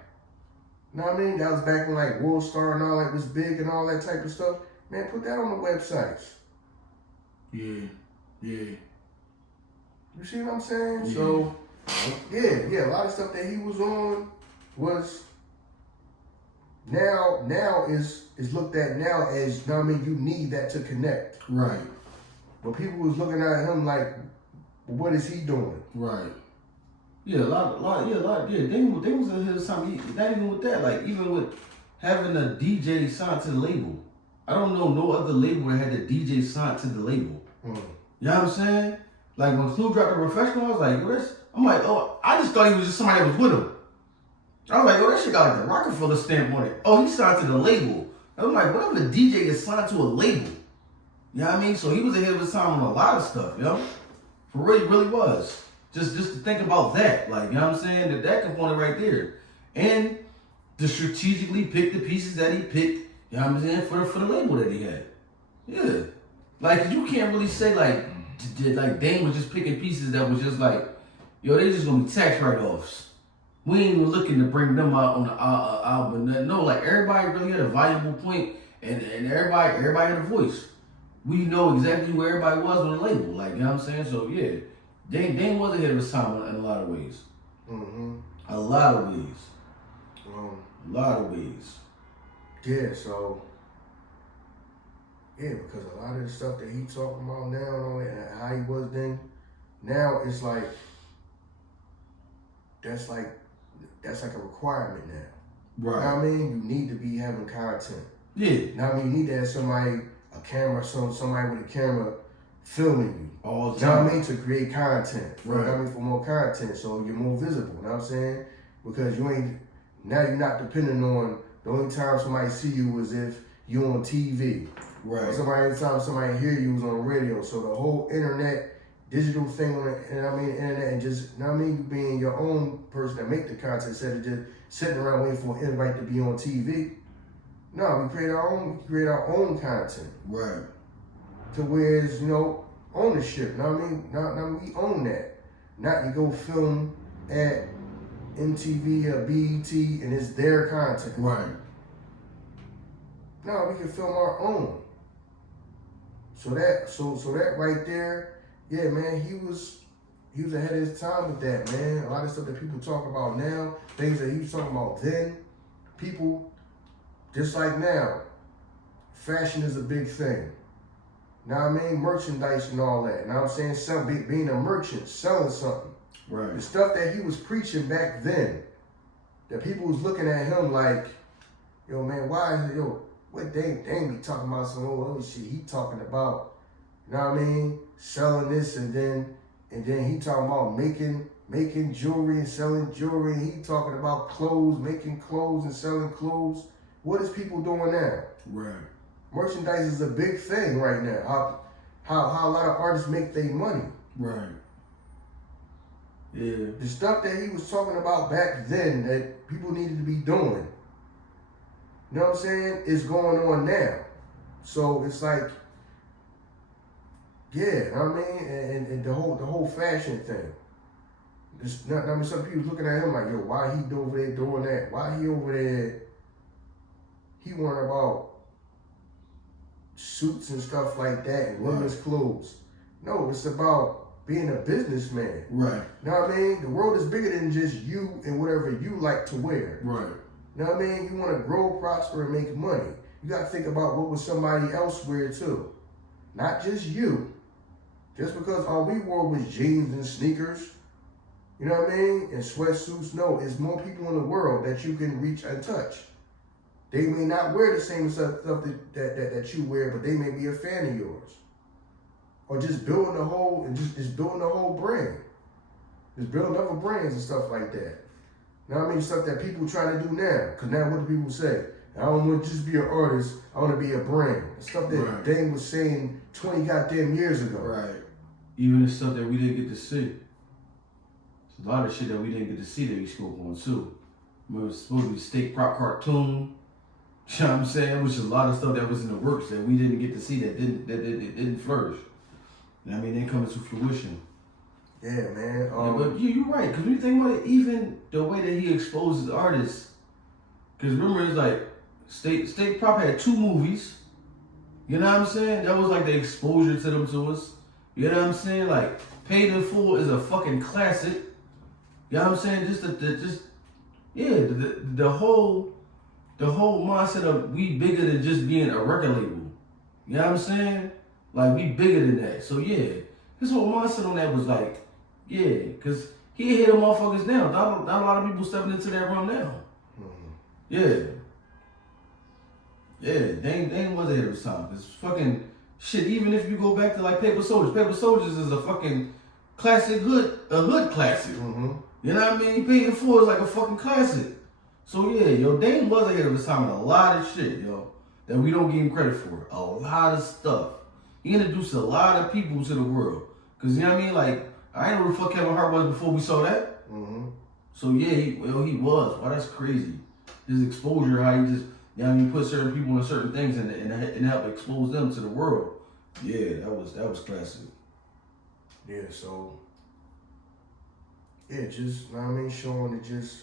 You know what I mean? That was back when like World Star and all that was big and all that type of stuff. Man, put that on the websites. Yeah. Yeah. You see what I'm saying? Yeah. So, yeah, a lot of stuff that he was on was now is looked at now as, you know what I mean, you need that to connect. Right. But people was looking at him like, well, what is he doing? Right. Yeah, a lot. Yeah, they was in his time. Not even with that, like even with having a DJ signed to the label. I don't know no other label that had a DJ signed to the label. Mm. You know what I'm saying? Like when Snoop dropped the Professional, I was like, I'm like, oh, I just thought he was just somebody that was with him. I was like, oh, that shit got like the Roc-A-Fella stamp on it. Oh, he signed to the label. I'm like, what if a DJ is signed to a label? You know what I mean? So he was ahead of his time on a lot of stuff, yo. For real, he really was. Just to think about that, like, you know what I'm saying? That component right there. And to strategically pick the pieces that he picked, you know what I'm saying, for the label that he had. Yeah. Like, you can't really say, like Dame was just picking pieces that was just like, yo, they just gonna be tax write-offs. We ain't even looking to bring them out on the album. No, like, everybody really had a valuable point, and everybody had a voice. We know exactly where everybody was on the label, like, you know what I'm saying? So, yeah, Dame was ahead of his time in a lot of ways. Mm-hmm. A lot of ways. A lot of ways. Yeah, so, yeah, because a lot of the stuff that he talking about now and how he was then, now it's like, that's like a requirement now. Right. You know what I mean? You need to be having content. Yeah. You know what I mean? You need to have somebody with a camera filming you. All the You know time. what I mean? To create content. Right. You know what I mean? For more content, so you're more visible. You know what I'm saying? Because you're not depending on, the only time somebody see you is if you on TV. Right. Anytime somebody hear you is on the radio. So the whole internet, digital thing on the, internet, and just, you know what I mean? You being your own person that make the content instead of just sitting around waiting for an invite to be on TV. No, we create our own content. Right. To where it's, ownership. You know what I mean? Now we own that. Not you go film at MTV or BET and it's their content. Right. No, we can film our own. So that right there, yeah, man, he was ahead of his time with that, man. A lot of stuff that people talk about now, things that he was talking about then, people, just like now, fashion is a big thing. Know what I mean? Merchandise and all that. Know what I'm saying? Being a merchant, selling something. Right. The stuff that he was preaching back then, that people was looking at him like, yo, man, what Dame be talking about some old shit he talking about? You know what I mean? Selling this and then he talking about making jewelry and selling jewelry. And he talking about clothes, making clothes and selling clothes. What is people doing now? Right. Merchandise is a big thing right now. How a lot of artists make their money. Right. Yeah. The stuff that he was talking about back then that people needed to be doing, you know what I'm saying, is going on now. So it's like, yeah, you know what I mean? And the whole fashion thing. Some people looking at him like, yo, why he over there doing that? Why he over there? He worrying about suits and stuff like that and women's clothes. No, it's about being a businessman. Right. You know what I mean? The world is bigger than just you and whatever you like to wear. Right. You know what I mean? You want to grow, prosper, and make money. You got to think about what would somebody else wear too. Not just you. Just because all we wore was jeans and sneakers, you know what I mean? And sweatsuits. No, it's more people in the world that you can reach and touch. They may not wear the same stuff that you wear, but they may be a fan of yours. Or just building the whole brand. Just building other brands and stuff like that. You know what I mean? Stuff that people try to do now. Because now what do people say? I don't want to just be an artist, I want to be a brand. Stuff that Dame was saying 20 goddamn years ago. Right. Even the stuff that we didn't get to see. There's a lot of shit that we didn't get to see that we spoke on too. It was supposed to be steak prop cartoon. You know what I'm saying? Which is a lot of stuff that was in the works that we didn't get to see that didn't flourish. You know what I mean? They come into fruition. Yeah, man. But you're right. Because when you think about it, even the way that he exposes artists, because remember, it's like, Steak Prop had 2 movies. You know what I'm saying? That was like the exposure to them to us. You know what I'm saying? Like, Paid in Full is a fucking classic. You know what I'm saying? The whole mindset of we bigger than just being a record label. You know what I'm saying? Like, we bigger than that. So yeah, his whole mindset on that was like, yeah, because he hit them motherfuckers down. Not a lot of people stepping into that realm now. Mm-hmm. Yeah. Yeah, Dame was ahead of his time. Cause fucking shit, even if you go back to like Paper Soldiers is a fucking classic a hood classic. Mm-hmm. You know what I mean? Paid in Full is like a fucking classic. So yeah, yo, Dame was ahead of his time in a lot of shit, yo, that we don't give him credit for. A lot of stuff. He introduced a lot of people to the world. Cause you know what I mean? Like, I didn't know who the fuck Kevin Hart was before we saw that. Mm-hmm. So yeah, he was. Wow, that's crazy. His exposure, how he just, you know, you put certain people in certain things and help expose them to the world. Yeah, that was classic. Yeah, so yeah, just, you know what I mean, showing to just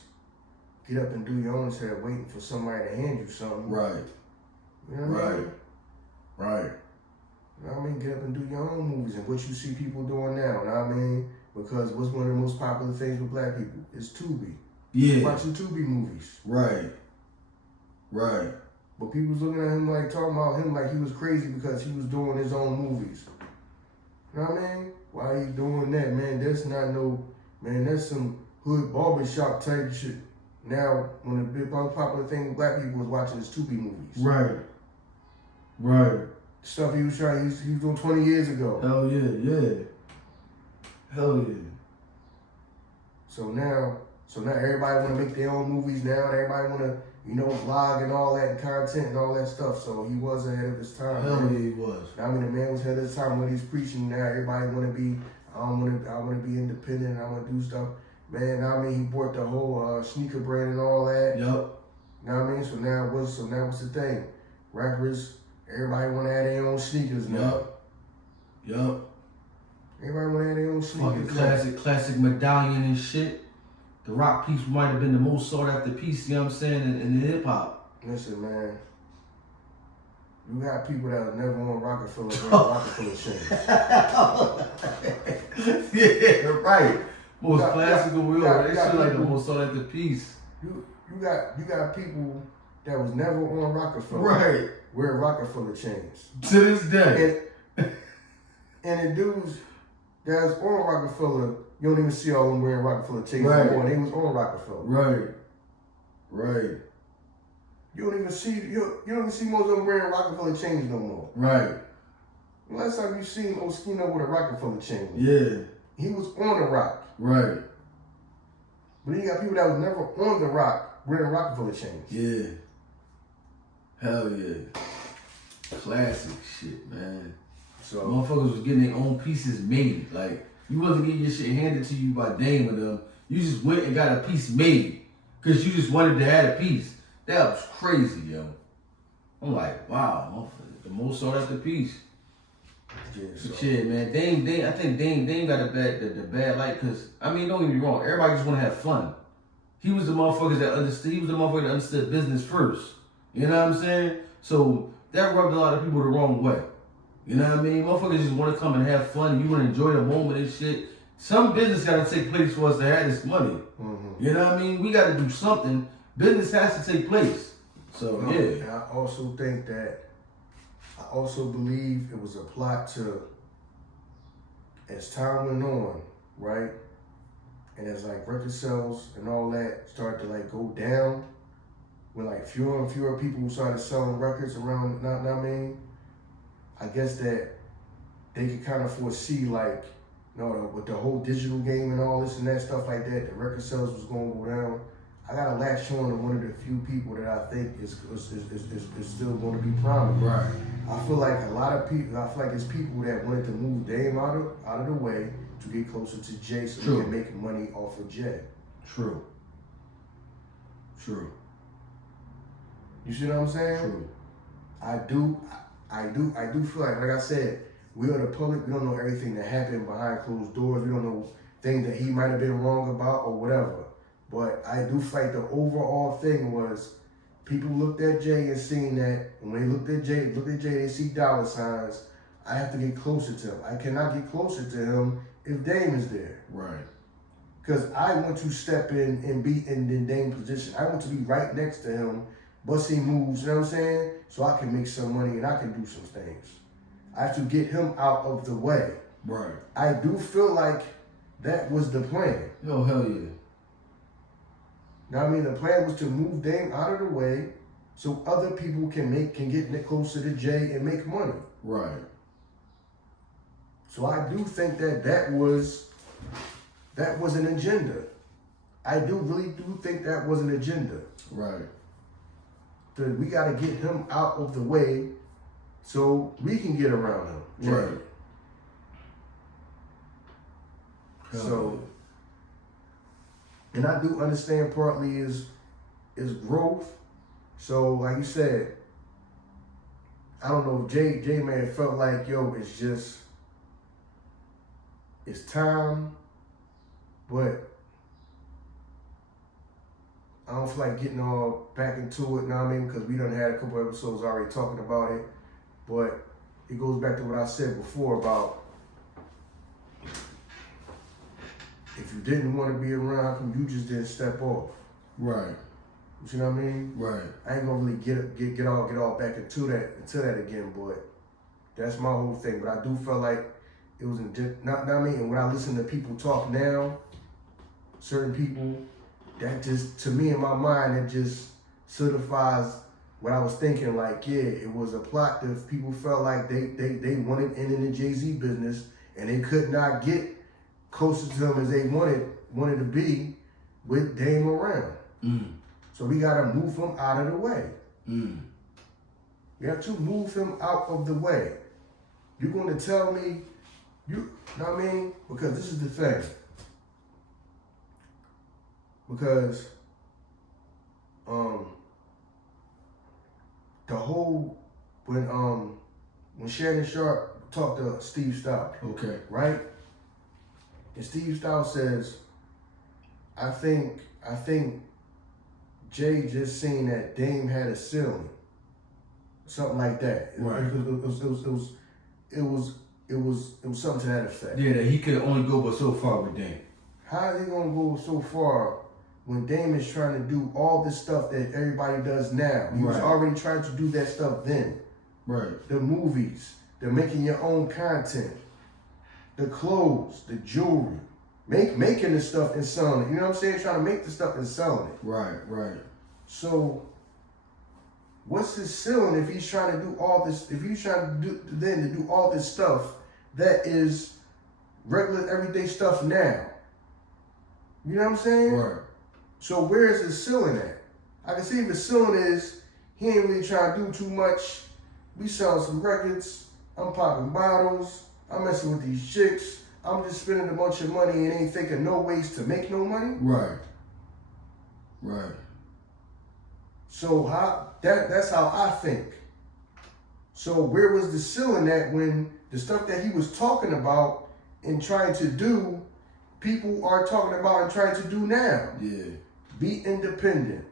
get up and do your own instead of waiting for somebody to hand you something. Right. You know what I mean? Right. You know what I mean? Get up and do your own movies and what you see people doing now. You know what I mean? Because what's one of the most popular things with black people is Tubi. Yeah. Watching Tubi movies. Right. But people's looking at him like, talking about him like he was crazy because he was doing his own movies. You know what I mean? Why he doing that, man? That's not no, man, that's some hood barbershop type shit. Now, when the big popular thing with black people was watching his Tubi movies. Right. Stuff he was doing 20 years ago. Hell yeah. So now everybody want to make their own movies now. And everybody want to, you know, vlog and all that and content and all that stuff. So he was ahead of his time. Hell man. yeah, he was. I mean, the man was ahead of his time when he's preaching. Now everybody want to be, I want to be independent. I want to do stuff. Man, I mean, he bought the whole sneaker brand and all that. Yep. You know what I mean? So now what's the thing? Rappers, everybody want to have their own sneakers now. Yup. Everybody want to have their own sneakers. Fucking classic medallion and shit. The Roc piece might have been the most sought after piece, you know what I'm saying, in hip hop. Listen, man. You got people that was never on Roc-A-Fella chains. Yeah, right. Most classical real. That shit like the most sought after piece. You got people that was never on Roc-A-Fella. Right. Wear Roc-A-Fella chains. To this day. And the dudes that's on Roc-A-Fella, you don't even see all of them wearing Roc-A-Fella chains right. anymore. They was on Roc-A-Fella. Right. You don't even see most of them wearing Roc-A-Fella chains no more. Right. The last time you seen Oskino with a Roc-A-Fella chain. Yeah. He was on the Roc. Right. But then you got people that was never on the Roc wearing Roc-A-Fella chains. Yeah. Hell yeah. Classic shit, man. So motherfuckers was getting their own pieces made. Like, you wasn't getting your shit handed to you by Dame or them. You just went and got a piece made. Cause you just wanted to have a piece. That was crazy, yo. I'm like, wow, the most sought after piece. Yeah, so. Shit, man. Dame, I think Dame got the bad light, cause I mean, don't get me wrong, everybody just wanna have fun. He was the motherfucker that understood business first. You know what I'm saying? So that rubbed a lot of people the wrong way. You know what I mean? Motherfuckers just want to come and have fun. You want to enjoy the moment and shit. Some business got to take place for us to have this money. Mm-hmm. You know what I mean? We got to do something. Business has to take place. So, yeah. And I also believe it was a plot to, as time went on, right? And as like record sales and all that started to like go down, when like fewer and fewer people started selling records around, not I mean? I guess that they could kind of foresee, like, you know, with the whole digital game and all this and that stuff like that, the record sales was going to go down. I got to latch on to one of the few people that I think is still going to be prominent. Right. I feel like it's people that wanted to move Dame out of the way to get closer to Jay so they can make money off of Jay. True. You see what I'm saying? True. I do feel like I said, we are the public. We don't know everything that happened behind closed doors. We don't know things that he might have been wrong about or whatever. But I do feel like the overall thing was people looked at Jay and seen that, and when they looked at Jay, they see dollar signs. I have to get closer to him. I cannot get closer to him if Dame is there. Right. Because I want to step in and be in Dame's position. I want to be right next to him, busting moves, you know what I'm saying? So I can make some money and I can do some things. I have to get him out of the way. Right. I do feel like that was the plan. Yo, hell yeah. Now, I mean, the plan was to move Dame out of the way so other people can get closer to Jay and make money. Right. So I do think that was an agenda. I really do think that was an agenda. Right. We got to get him out of the way so we can get around him. Right. So, and I do understand partly is growth. So, like you said, I don't know if J may have felt like, yo, it's time, but I don't feel like getting all back into it, you know what I mean? Because we done had a couple episodes already talking about it, but it goes back to what I said before about if you didn't want to be around, how come you just didn't step off? Right. You see what I mean? Right. I ain't gonna really get all back into that again, but that's my whole thing. But I do feel like it was not I mean, and when I listen to people talk now, certain people, that just, to me in my mind, it just certifies what I was thinking. Like, yeah, it was a plot that people felt like they wanted in the Jay-Z business, and they could not get closer to him as they wanted to be with Dame around. Mm. So we gotta move him out of the way. Mm. We have to move him out of the way. You're gonna tell me, you know what I mean? Because this is the thing. Because the whole when Shannon Sharp talked to Steve Stout, Okay. right? And Steve Stout says, I think Jay just seen that Dame had a ceiling, something like that. Right. It was something to that effect. Yeah, that he could only go but so far with Dame. How is he gonna go so far when Dame is trying to do all this stuff that everybody does now? He was already trying to do that stuff then. Right. The movies, the making your own content, the clothes, the jewelry, making the stuff and selling it. You know what I'm saying? Trying to make the stuff and selling it. Right. Right. So, what's his ceiling if he's trying to do all this? If he's trying to do all this stuff that is regular everyday stuff now. You know what I'm saying? Right. So where is his ceiling at? I can see if his ceiling is he ain't really trying to do too much. We selling some records. I'm popping bottles. I'm messing with these chicks. I'm just spending a bunch of money and ain't thinking no ways to make no money. Right. Right. So that's how I think. So where was the ceiling at when the stuff that he was talking about and trying to do, people are talking about and trying to do now? Yeah. Be independent.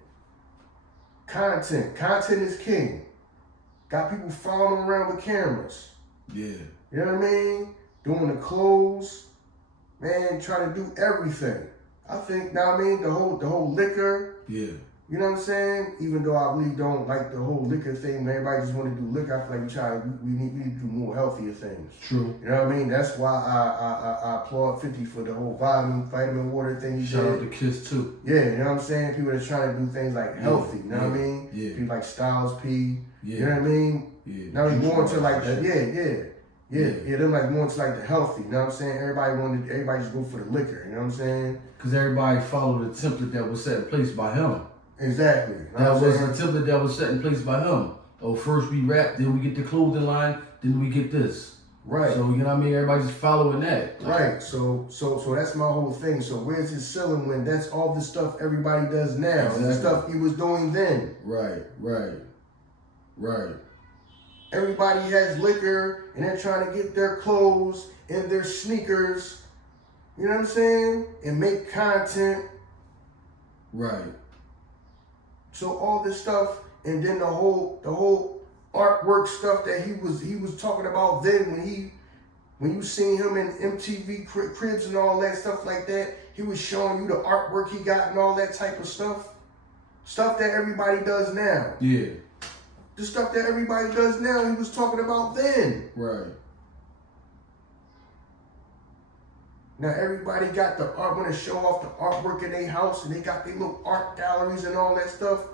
Content. Content is king. Got people following around with cameras. Yeah. You know what I mean? Doing the clothes. Man, trying to do everything. I think, now I mean, the whole liquor. Yeah. You know what I'm saying? Even though I really don't like the whole liquor thing, everybody just want to do liquor. I feel like we need to do more healthier things. True. You know what I mean? That's why I applaud 50 for the whole vitamin water thing he Shout did. out to Kiss too. Yeah, you know what I'm saying? People that are trying to do things like healthy, you know what I mean? Yeah. People like Styles P, Yeah. you know what I mean? Yeah. Now we more into like the, yeah, them like more into like the healthy, you know what I'm saying? Everybody just go for the liquor, you know what I'm saying? Because everybody followed the template that was set in place by him. Exactly. You know That what was I'm a saying? template that was set in place by him. Oh, first we rap, then we get the clothing line, then we get this. Right. So, you know what I mean? Everybody just following that. Right. So that's my whole thing. So where's his ceiling when that's all the stuff everybody does now? Exactly. The stuff he was doing then. Right. Everybody has liquor and they're trying to get their clothes and their sneakers, you know what I'm saying? And make content. Right. So all this stuff, and then the whole artwork stuff that he was talking about then when you seen him in MTV Cribs and all that stuff like that, he was showing you the artwork he got and all that type of stuff. Stuff that everybody does now. Yeah. The stuff that everybody does now, he was talking about then. Right. Now everybody got the art, want to show off the artwork in their house, and they got their little art galleries and all that stuff.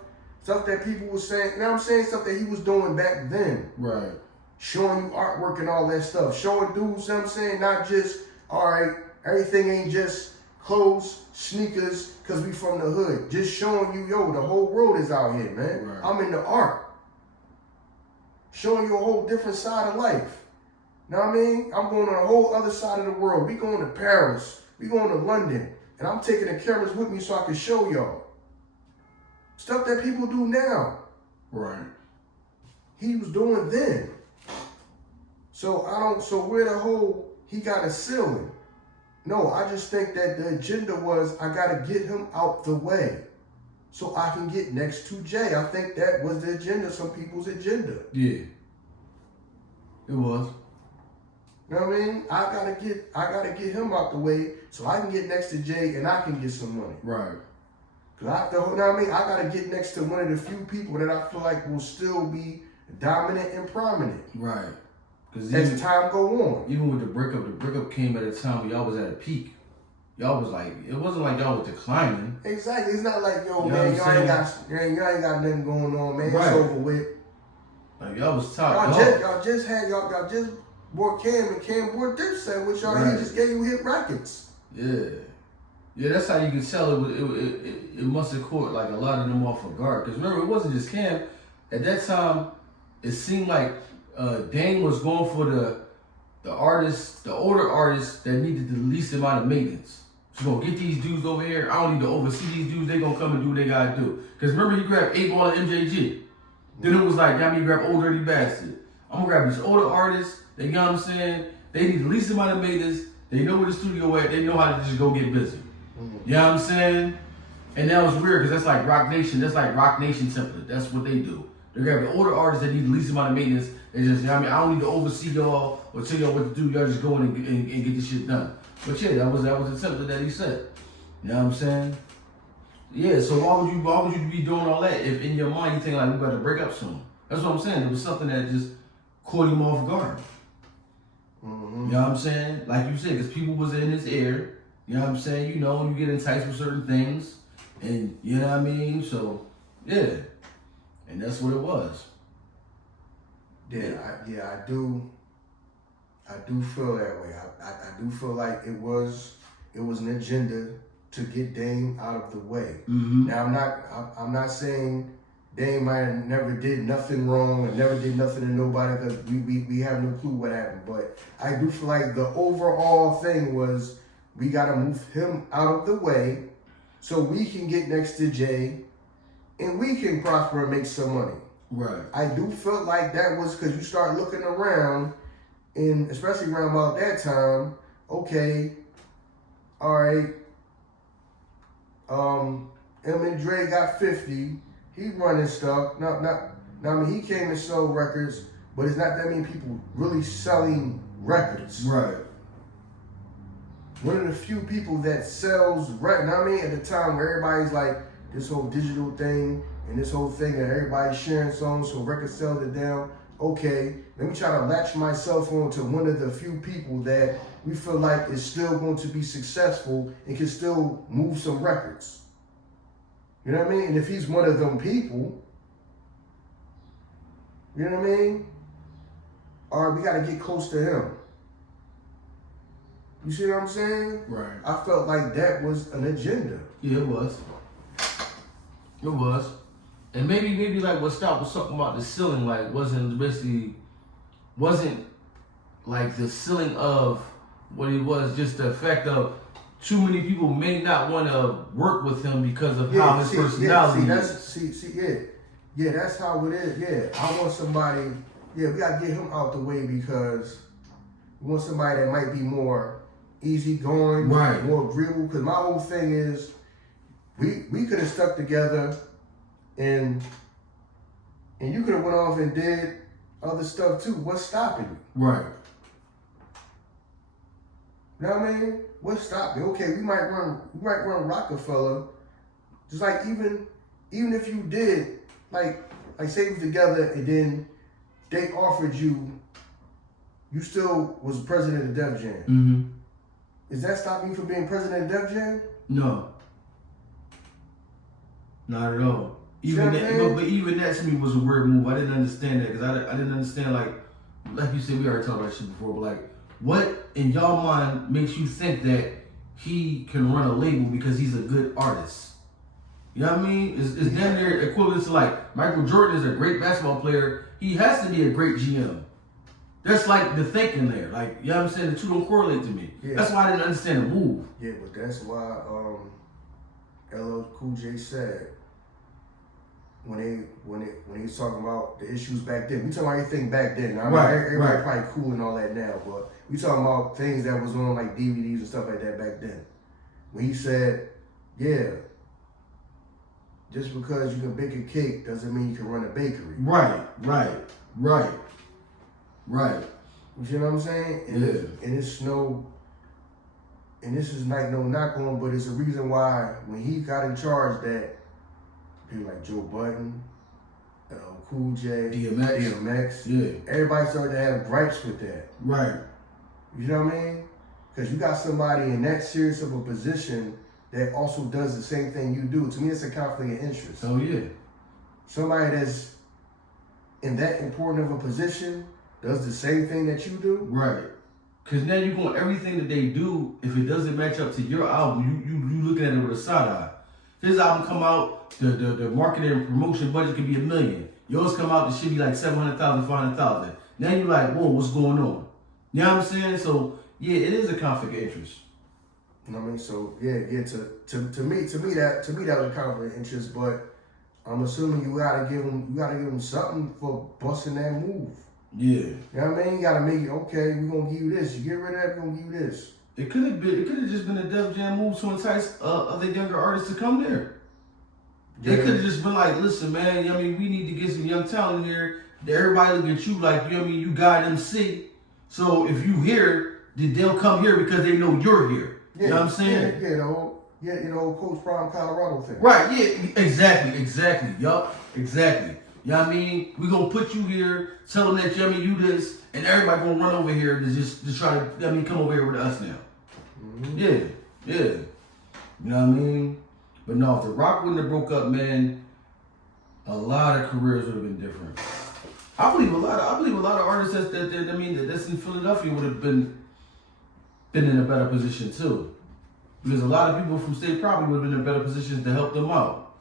Stuff that people were saying, you know what I'm saying? Stuff that he was doing back then. Right. Showing you artwork and all that stuff. Showing dudes, you know what I'm saying? Not just, all right, everything ain't just clothes, sneakers, because we from the hood. Just showing you, yo, the whole world is out here, man. Right. I'm in the art. showing you a whole different side of life. Know what I mean? I'm going on a whole other side of the world. We going to Paris. We going to London. And I'm taking the cameras with me so I can show y'all. Stuff that people do now. Right. He was doing then. So where the whole, he got a ceiling. No, I just think that the agenda was, I got to get him out the way so I can get next to Jay. I think that was the agenda, some people's agenda. Yeah. It was. You know what I mean? I gotta get him out the way so I can get next to Jay and I can get some money. Right. Cause you know what I mean? I gotta get next to one of the few people that I feel like will still be dominant and prominent. Right. Because as time go on. Even with the breakup came at a time where y'all was at a peak. Y'all was like, it wasn't like y'all was declining. Exactly. It's not like, yo, you man, y'all ain't got nothing going on, man. Right. It's over with. Like y'all was top. Y'all just bought Cam and Cam bought Dipset, which y'all he just gave you hit records. Yeah. Yeah, that's how you can tell it must have caught like a lot of them off of guard. Because remember, it wasn't just Cam. At that time, it seemed like Dame was going for the artists, the older artists that needed the least amount of maintenance. So gonna get these dudes over here. I don't need to oversee these dudes. They gonna come and do what they gotta do. Because remember, he grabbed 8 Ball and MJG. Then it was like, got me to grab Old Dirty Bastard. I'm gonna grab these older artists. They, you know what I'm saying? They need the least amount of maintenance. They know where the studio at. They know how to just go get busy. You know what I'm saying? And that was weird because that's like Roc Nation. That's like Roc Nation template. That's what they do. They grab the older artists that need the least amount of maintenance. They just, you know what I mean? I don't need to oversee y'all or tell y'all what to do. Y'all just go in and get this shit done. But yeah, that was the template that he said. You know what I'm saying? Yeah, so why would you be doing all that if in your mind you think like we about to break up soon? That's what I'm saying. It was something that just caught him off guard. You know what I'm saying? Like you said, because people was in his ear. You know what I'm saying? You know, you get enticed with certain things. And you know what I mean? So, yeah. And that's what it was. I do feel that way. I do feel like it was an agenda to get Dame out of the way. Now I'm not saying Dame might have never did nothing wrong and never did nothing to nobody because we have no clue what happened. But I do feel like the overall thing was we gotta move him out of the way so we can get next to Jay and we can prosper and make some money. Right. I do feel like that was because you start looking around, and especially around about that time, okay, all right, M and Dre got 50, he running stuff. I mean, he came and sold records, but it's not that many people really selling records. Right. One of the few people that sells records, I mean, at the time where everybody's like, this whole digital thing and this whole thing that everybody's sharing songs so records sell it down. Okay, let me try to latch myself on to one of the few people that we feel like is still going to be successful and can still move some records. You know what I mean? And if he's one of them people, you know what I mean? All right, we got to get close to him. You see what I'm saying? Right. I felt like that was an agenda. Yeah, it was. It was. And maybe like what stopped was something about the ceiling, like wasn't like the ceiling of what it was, just the effect of too many people may not want to work with him because of how his personality is. Yeah, that's how it is. Yeah, I want somebody, we got to get him out the way because we want somebody that might be more easygoing, right, more agreeable. Because my whole thing is, we could have stuck together, and you could have went off and did other stuff too. What's stopping you? Right. You know what I mean? What's stopping you? Okay, we might run Roc-A-Fella. Just like even if you did like say we together and then they offered you still was president of Def Jam. Mm-hmm. Is that stopping you from being president of Def Jam? No. Not at all. Even that, but even that to me was a weird move. I didn't understand that because I didn't understand like you said, we already talked about shit before, but like what in y'all mind makes you think that he can run a label because he's a good artist? You know what I mean? It's damn near equivalent to like Michael Jordan is a great basketball player. He has to be a great GM. That's like the thinking there. Like, you know what I'm saying? The two don't correlate to me. Yeah. That's why I didn't understand the move. Yeah, but that's why LL Cool J said when he was talking about the issues back then. We talking about everything back then. I mean, everybody probably cool and all that now, but we talking about things that was on like DVDs and stuff like that back then. When he said, yeah, just because you can bake a cake doesn't mean you can run a bakery. Right. You see what I'm saying? And it's no, and this is like no knock on, but it's a reason why when he got in charge that people like Joe Budden, Cool J, DMX, everybody started to have gripes with that. Right. You know what I mean? Because you got somebody in that serious of a position that also does the same thing you do. To me, it's a conflict of interest. Oh yeah. Somebody that's in that important of a position does the same thing that you do. Right. Because now you're going, everything that they do, if it doesn't match up to your album, you looking at it with a side eye. If his album come out, the marketing and promotion budget could be $1 million. Yours come out, it should be like 700,000, 500,000. Now you're like, whoa, what's going on? You know what I'm saying? So yeah, it is a conflict of interest. You know what I mean? So yeah. To me that was a conflict of interest. But I'm assuming you gotta give them something for busting that move. Yeah. You know what I mean? You gotta make it okay. We're gonna give you this. You get rid of that. We're gonna give you this. It could have just been a Def Jam move to entice other younger artists to come there. Yeah. They could have just been like, listen, man. I mean, we need to get some young talent here. Everybody look at you like, you know what I mean? You got MC. So if you here, they'll come here because they know you're here. Yeah, you know what I'm saying? Yeah, you know, Coach Prime Colorado thing. Right, yeah, exactly. Yup, exactly. You know what I mean? We're going to put you here, tell them that, you know what I mean, you this, and everybody going to run over here to just try to, you know what I mean, come over here with us now. Mm-hmm. Yeah. You know what I mean? But no, if The Roc wouldn't have broke up, man, a lot of careers would have been different. I believe a lot of artists that's in Philadelphia would have been in a better position too. Because a lot of people from state probably would have been in better positions to help them out.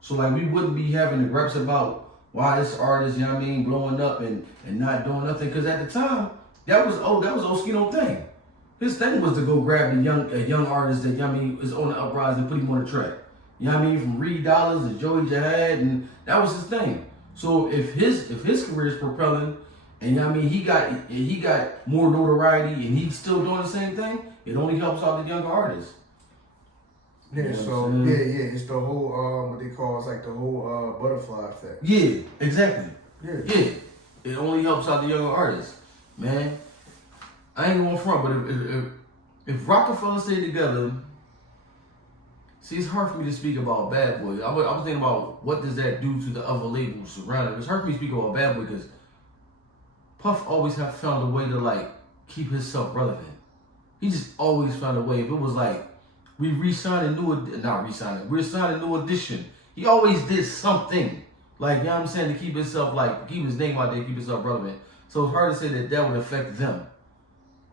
So like we wouldn't be having the reps about why this artist, you know what I mean, blowing up and not doing nothing. Because at the time, that was Oskino's thing. His thing was to go grab a young artist that, you know what I mean, is on the uprise and put him on the track. You know what I mean? From Reed Dollars to Joey Jihad, and that was his thing. So if his career is propelling, and you know what I mean, he got more notoriety, and he's still doing the same thing, it only helps out the younger artists. Yeah, you know so it's the whole what they call it's like the whole butterfly effect. Yeah, exactly. Yeah, it only helps out the younger artists, man. I ain't going front, but if Roc-A-Fella stayed together. See, it's hard for me to speak about Bad Boy. I was thinking about what does that do to the other labels surrounding it. It's hard for me to speak about Bad Boy because Puff always have found a way to like keep himself relevant. He just always found a way. If it was like we're signing a new edition. He always did something. Like, you know what I'm saying, to keep himself like keep his name out there, keep himself relevant. So it's hard to say that would affect them.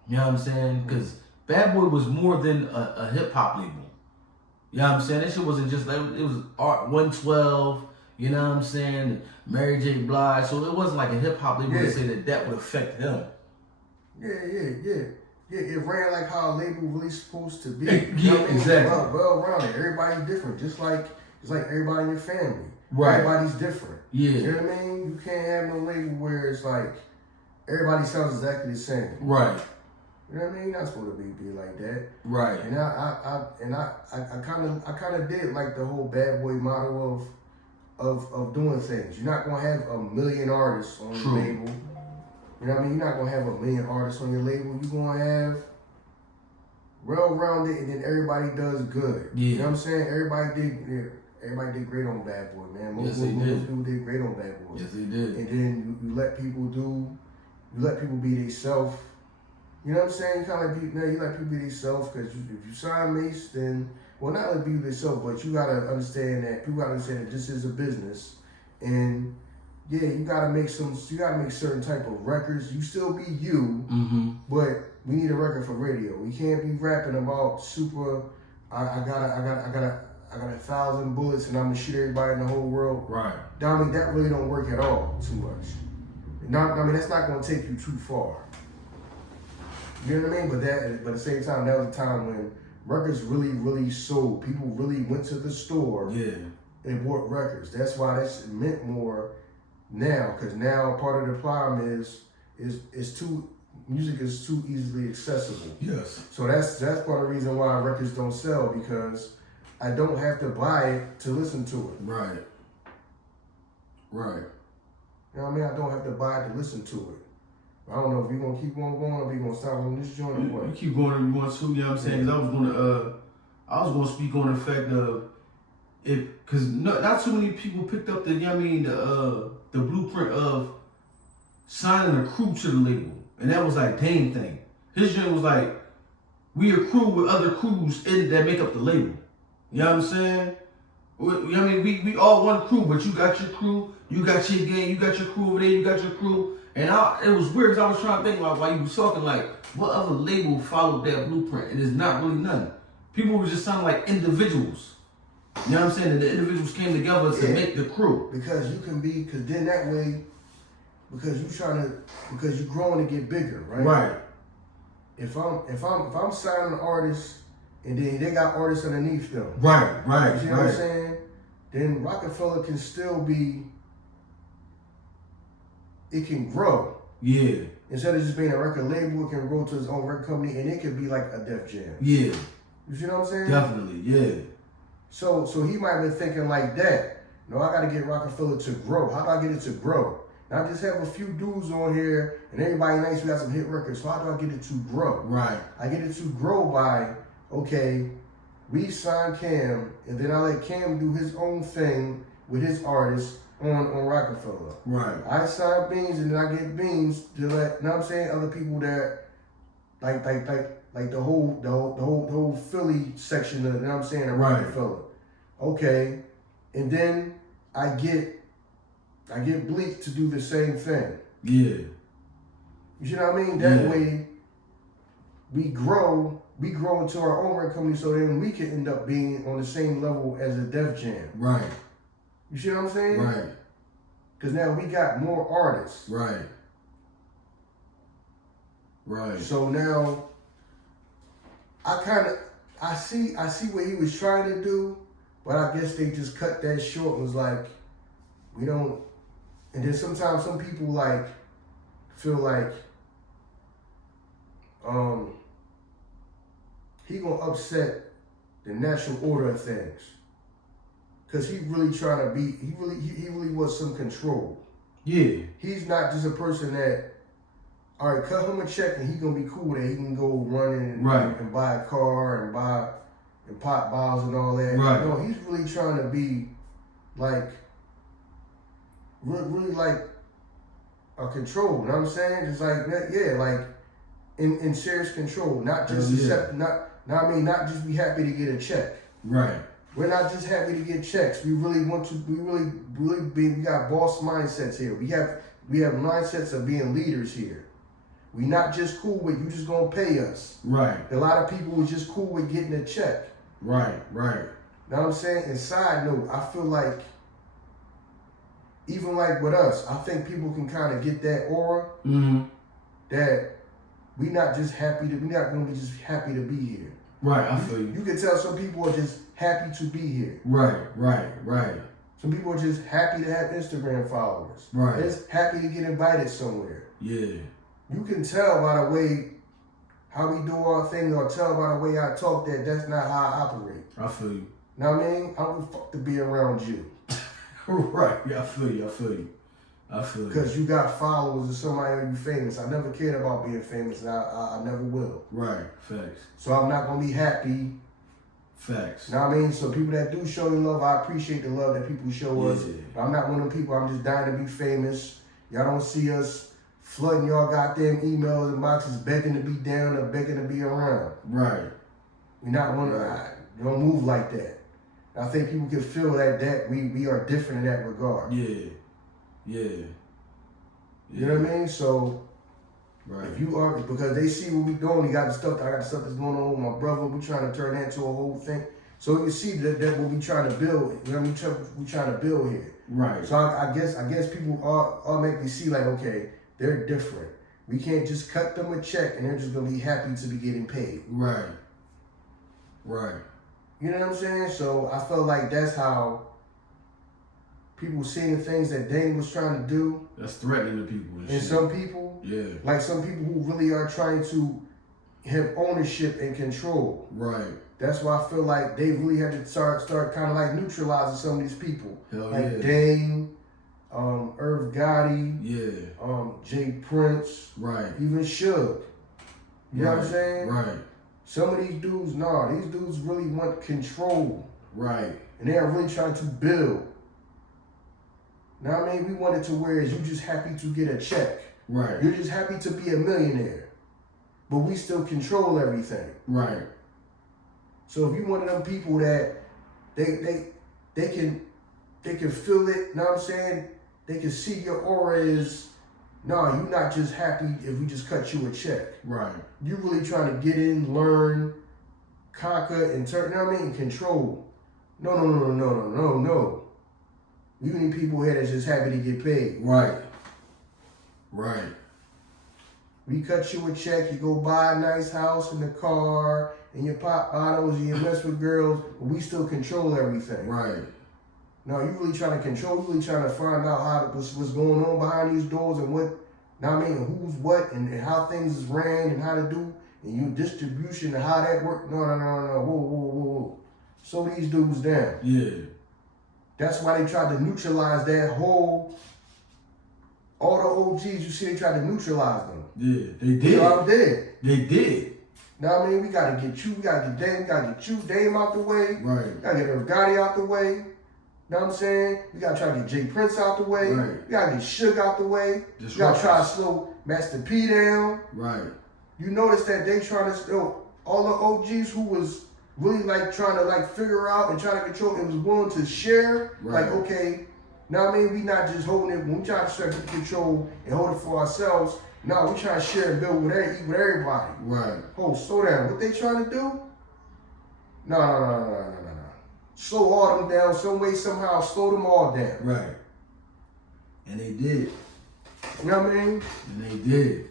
You know what I'm saying? Because Bad Boy was more than a hip hop label. You know what I'm saying? That shit wasn't just like, it was Art 112, you know what I'm saying? Mary J. Blige. So it wasn't like a hip hop label to say that would affect them. Yeah. It ran like how a label really supposed to be. Exactly. Well-rounded. Everybody's different. Just like everybody in your family. Right. Everybody's different. Yeah. You know what I mean? You can't have no label where it's like everybody sounds exactly the same. Right. You know what I mean? You're not supposed to be like that. Right. And I kind of did like the whole Bad Boy model of doing things. You're not gonna have 1 million artists on your label. You know what I mean? You're not gonna have 1 million artists on your label. You're gonna have well-rounded, and then everybody does good. Yeah. You know what I'm saying? Everybody did great on Bad Boy, man. Most people did great on Bad Boy. Yes, they did. And then you let people be themselves. You know what I'm saying? You let people be themselves, because if you sign Mace, then, well, not let people be themselves, but you gotta understand that this is a business, and yeah, you gotta make certain type of records. You still be you, but we need a record for radio. We can't be rapping about super. I gotta got 1,000 bullets and I'm gonna shoot everybody in the whole world. Right. I mean, that really don't work at all too much. I mean, that's not gonna take you too far. You know what I mean? But at the same time, that was a time when records really sold. People really went to the store and bought records. That's why that's meant more now, because now part of the problem is music is too easily accessible. Yes. So that's part of the reason why records don't sell, because I don't have to buy it to listen to it. Right. Right. You know what I mean? I don't have to buy it to listen to it. I don't know if you're going to keep on going or if you're going to stop on this joint or what. You keep going if you want to, you know what I'm saying? Because I was going to speak on the fact of, because not too many people picked up the, you know what I mean, the blueprint of signing a crew to the label. And that was like Dame thing. His joint was like, we a crew with other crews that make up the label. You know what I'm saying? You know what I mean? We all one crew, but you got your crew, you got your gang, you got your crew over there, you got your crew. And it was weird because I was trying to think about while you was talking, like, what other label followed that blueprint? And there's not really none. People were just sounding like individuals. You know what I'm saying? And the individuals came together to make the crew. Because you can be, because then that way, because you're growing to get bigger, right? Right. If I'm signing an artist and then they got artists underneath them. Right. You know what I'm saying? Then Roc-A-Fella can still be, it can grow. Yeah. Instead of just being a record label, it can grow to its own record company, and it could be like a Def Jam. Yeah. You see what I'm saying? Definitely, yeah. So he might have been thinking like that. No, I got to get Roc-A-Fella to grow. How do I get it to grow? Not just have a few dudes on here and everybody nice, we got some hit records. So how do I get it to grow? Right. I get it to grow by, okay, we sign Cam, and then I let Cam do his own thing with his artists on Roc-A-Fella. Right. I sign Beans, and then I get Beans to let, you know what I'm saying, other people that like the whole Philly section of, you know what I'm saying, of Right. Roc-A-Fella. Okay, and then I get Bleak to do the same thing. Yeah. You see what I mean? That way we grow into our own record company, so then we can end up being on the same level as a Def Jam. Right. You see what I'm saying? Right. Because now we got more artists. Right. Right. So now I see what he was trying to do, but I guess they just cut that short and was like, we don't. And then sometimes some people like feel like he gonna upset the natural order of things, cause he really trying to be. He really wants some control. Yeah. He's not just a person that, all right, cut him a check and he gonna be cool that he can go running and buy a car and pop bottles and all that. Right. No, he's really trying to be like really like a control. You know what I'm saying? Just like that, yeah, like in serious control, not just not just be happy to get a check. Right. We're not just happy to get checks. We really want to. We got boss mindsets here. We have mindsets of being leaders here. We not just cool with you just gonna pay us. Right. A lot of people was just cool with getting a check. Right. Right. Know what I'm saying? And side note, I feel like even like with us, I think people can kind of get that aura that we not just happy to. We're not gonna be just happy to be here. Right. I feel you. You can tell some people are just happy to be here. Right. Some people are just happy to have Instagram followers. Right. They're just happy to get invited somewhere. Yeah. You can tell by the way how we do our things, or tell by the way I talk that that's not how I operate. I feel you. Know what I mean? I don't fuck to be around you. Right. Yeah, I feel you. Because you got followers or somebody you famous. I never cared about being famous, and I never will. Right. Facts. So I'm not gonna be happy. Facts. Know what I mean? So people that do show you love, I appreciate the love that people show us. But I'm not one of them people, I'm just dying to be famous. Y'all don't see us flooding y'all goddamn emails and boxes begging to be down or begging to be around. Right. We're not one of don't move like that. I think people can feel that we are different in that regard. Yeah. You know what I mean? So right. if you are, because they see what we doing, I got the stuff that's going on with my brother, we trying to turn that into a whole thing. So you see that what we trying to build, you know, we trying to build here. Right. So I guess people automatically see like, okay, they're different. We can't just cut them a check and they're just gonna be happy to be getting paid. Right. Right. You know what I'm saying? So I felt like that's how people seeing the things that Dame was trying to do. That's threatening to people. And some people, like some people who really are trying to have ownership and control. Right. That's why I feel like they really had to start kind of like neutralizing some of these people. Hell like Dame, Irv Gotti, Jay Prince, right. even Suge. You know what I'm saying? Right. Some of these dudes, these dudes really want control. Right. And they are really trying to build. Now, I mean, we want it to where you just happy to get a check. Right. You're just happy to be a millionaire. But we still control everything. Right. So if you one of them people that they can feel it, you know what I'm saying? They can see your aura is, you're not just happy if we just cut you a check. Right. You really trying to get in, learn, conquer, and turn, you know what I mean? Control. No. We need people here that's just happy to get paid. Right. Right. We cut you a check, you go buy a nice house and a car, and you pop bottles, and you mess with girls, but we still control everything. Right. No, you really trying to control, you really trying to find out what's going on behind these doors and what, now I mean, who's what and how things is ran and how to do, and you distribution and how that work. No. Whoa. Slow these dudes down. Yeah. That's why they tried to neutralize that whole, all the OGs, you see, they tried to neutralize them. Yeah, they did. They all did. They did. Now, I mean, we got to get you, we got to get Dame, we got to get you, Dame out the way. Right. We got to get Irv Gotti out the way. Know what I'm saying? We got to try to get Jay Prince out the way. Right. We got to get Suge out the way. We got to try to slow Master P down. Right. You notice that they trying to, all the OGs who was really like trying to like figure out and trying to control and was willing to share. Right. Like, okay, now I mean, we not just holding it, when we try to control and hold it for ourselves, no, we trying to share and build with everybody. Right. Oh, slow down. What they trying to do? No. Slow all them down, some way, somehow, slow them all down. Right. And they did. You know what I mean? And they did.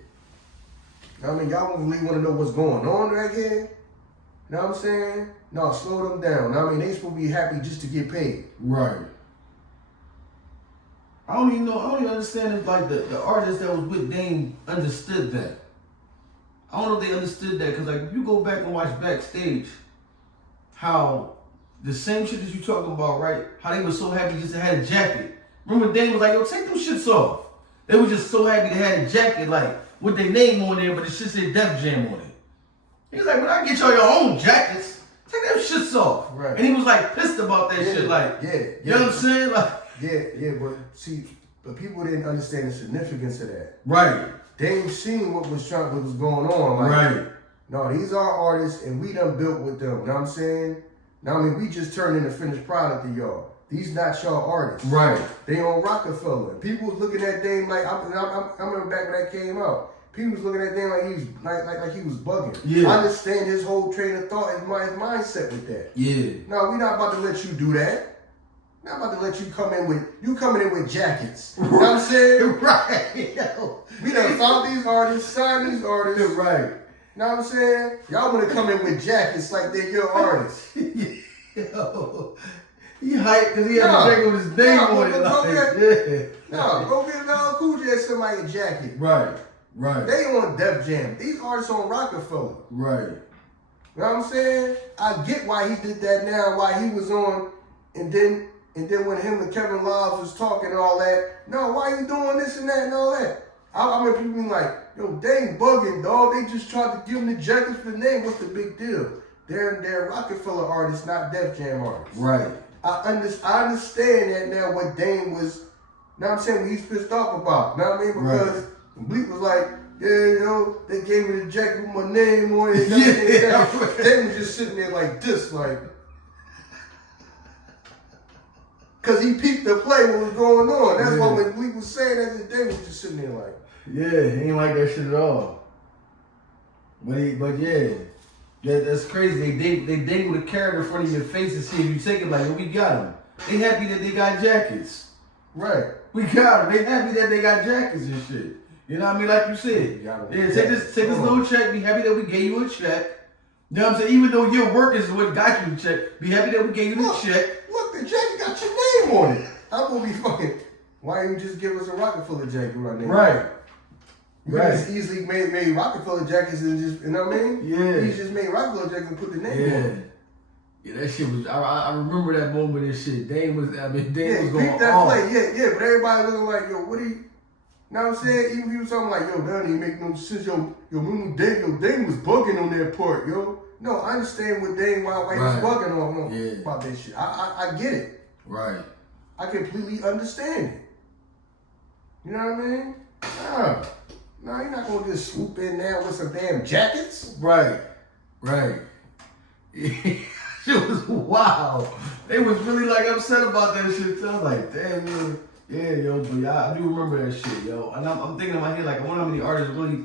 I mean, y'all don't really want to know what's going on right here. You know what I'm saying? No, slow them down. I mean, they supposed to be happy just to get paid. Right. I don't even understand if like the artist that was with Dame understood that. I don't know if they understood that, because like if you go back and watch Backstage, how the same shit that you talking about, right? How they were so happy just to have a jacket. Remember Dame was like, yo, take them shits off. They were just so happy to have a jacket, like, with their name on there, but the shit said Def Jam on it. He was like, when I get y'all your own jackets, take them shits off. Right. And he was like pissed about that shit, like, you know what I'm saying? Like, yeah, but see, but people didn't understand the significance of that. right. Dame seen what was going on. Like, Right. No, these are artists, and we done built with them. You know what I'm saying? Now, I mean, we just turned in a finished product to y'all. These not y'all artists. Right. They on Roc-A-Fella. People was looking at Dame like, I remember back when that came out. People was looking at Dame like he was like he was bugging. Yeah. I understand his whole train of thought and his mindset with that. Yeah. No, we not about to let you do that. Not about to let you coming in with jackets. You know what I'm saying? Right. We done found these artists, signed these artists. Right. You know what I'm saying? Y'all want to come in with jackets like they're your artists. Yo. He hyped because he had a jacket with his name on it. Go get LL Cool J somebody a jacket. Right. They on Def Jam. These artists on Roc-A-Fella. Right. You know what I'm saying? I get why he did that now, why he was on, and then when him and Kevin Lobbs was talking and all that, no, why you doing this and that and all that? I remember people being like, yo, they ain't bugging, dog. They just tried to give them the jackets for the name. What's the big deal? They're Roc-A-Fella artists, not Def Jam artists. Right. I understand that now what Dame was, you know what I'm saying, what he's pissed off about. You know what I mean? Because Bleak was like, yeah, they gave me the jacket with my name on it. Dame was just sitting there like this, like, because he peeped the play, what was going on. That's why when Bleak was saying that, Dame was just sitting there like. Yeah, he ain't like that shit at all. But yeah. That's crazy. They dangle the carrot in front of your face and see if you take it like, oh, we got them. They happy that they got jackets. Right. We got them. They happy that they got jackets and shit. You know what I mean? Like you said. Yeah, take this little check. Be happy that we gave you a check. You know what I'm saying? Even though your work is what got you the check, be happy that we gave you the check. Look, the jacket got your name on it. I'm gonna be fucking. Why you just give us a Roc-A-Fella jacket with our name? Right. You could just easily made Roc-A-Fella jackets and just, you know what I mean? Yeah. He just made Roc-A-Fella jackets and put the name on it. Yeah, that shit was. I remember that moment and shit. Dame was. Dame was going that off. play. Yeah. But everybody looking like, yo, what do you? You know what I'm saying? Even people talking like, yo, that didn't make no sense. Yo, Dame was bugging on that part, yo. No, I understand what Dame why he's bugging on about that shit. I get it. Right. I completely understand it. You know what I mean? No, you're not gonna just swoop in there with some damn jackets. Right. Shit was wild. They was really like upset about that shit. So I was like, damn, man. Yeah, yo, but I do remember that shit, yo. And I'm thinking in my head, like, I wonder how many artists really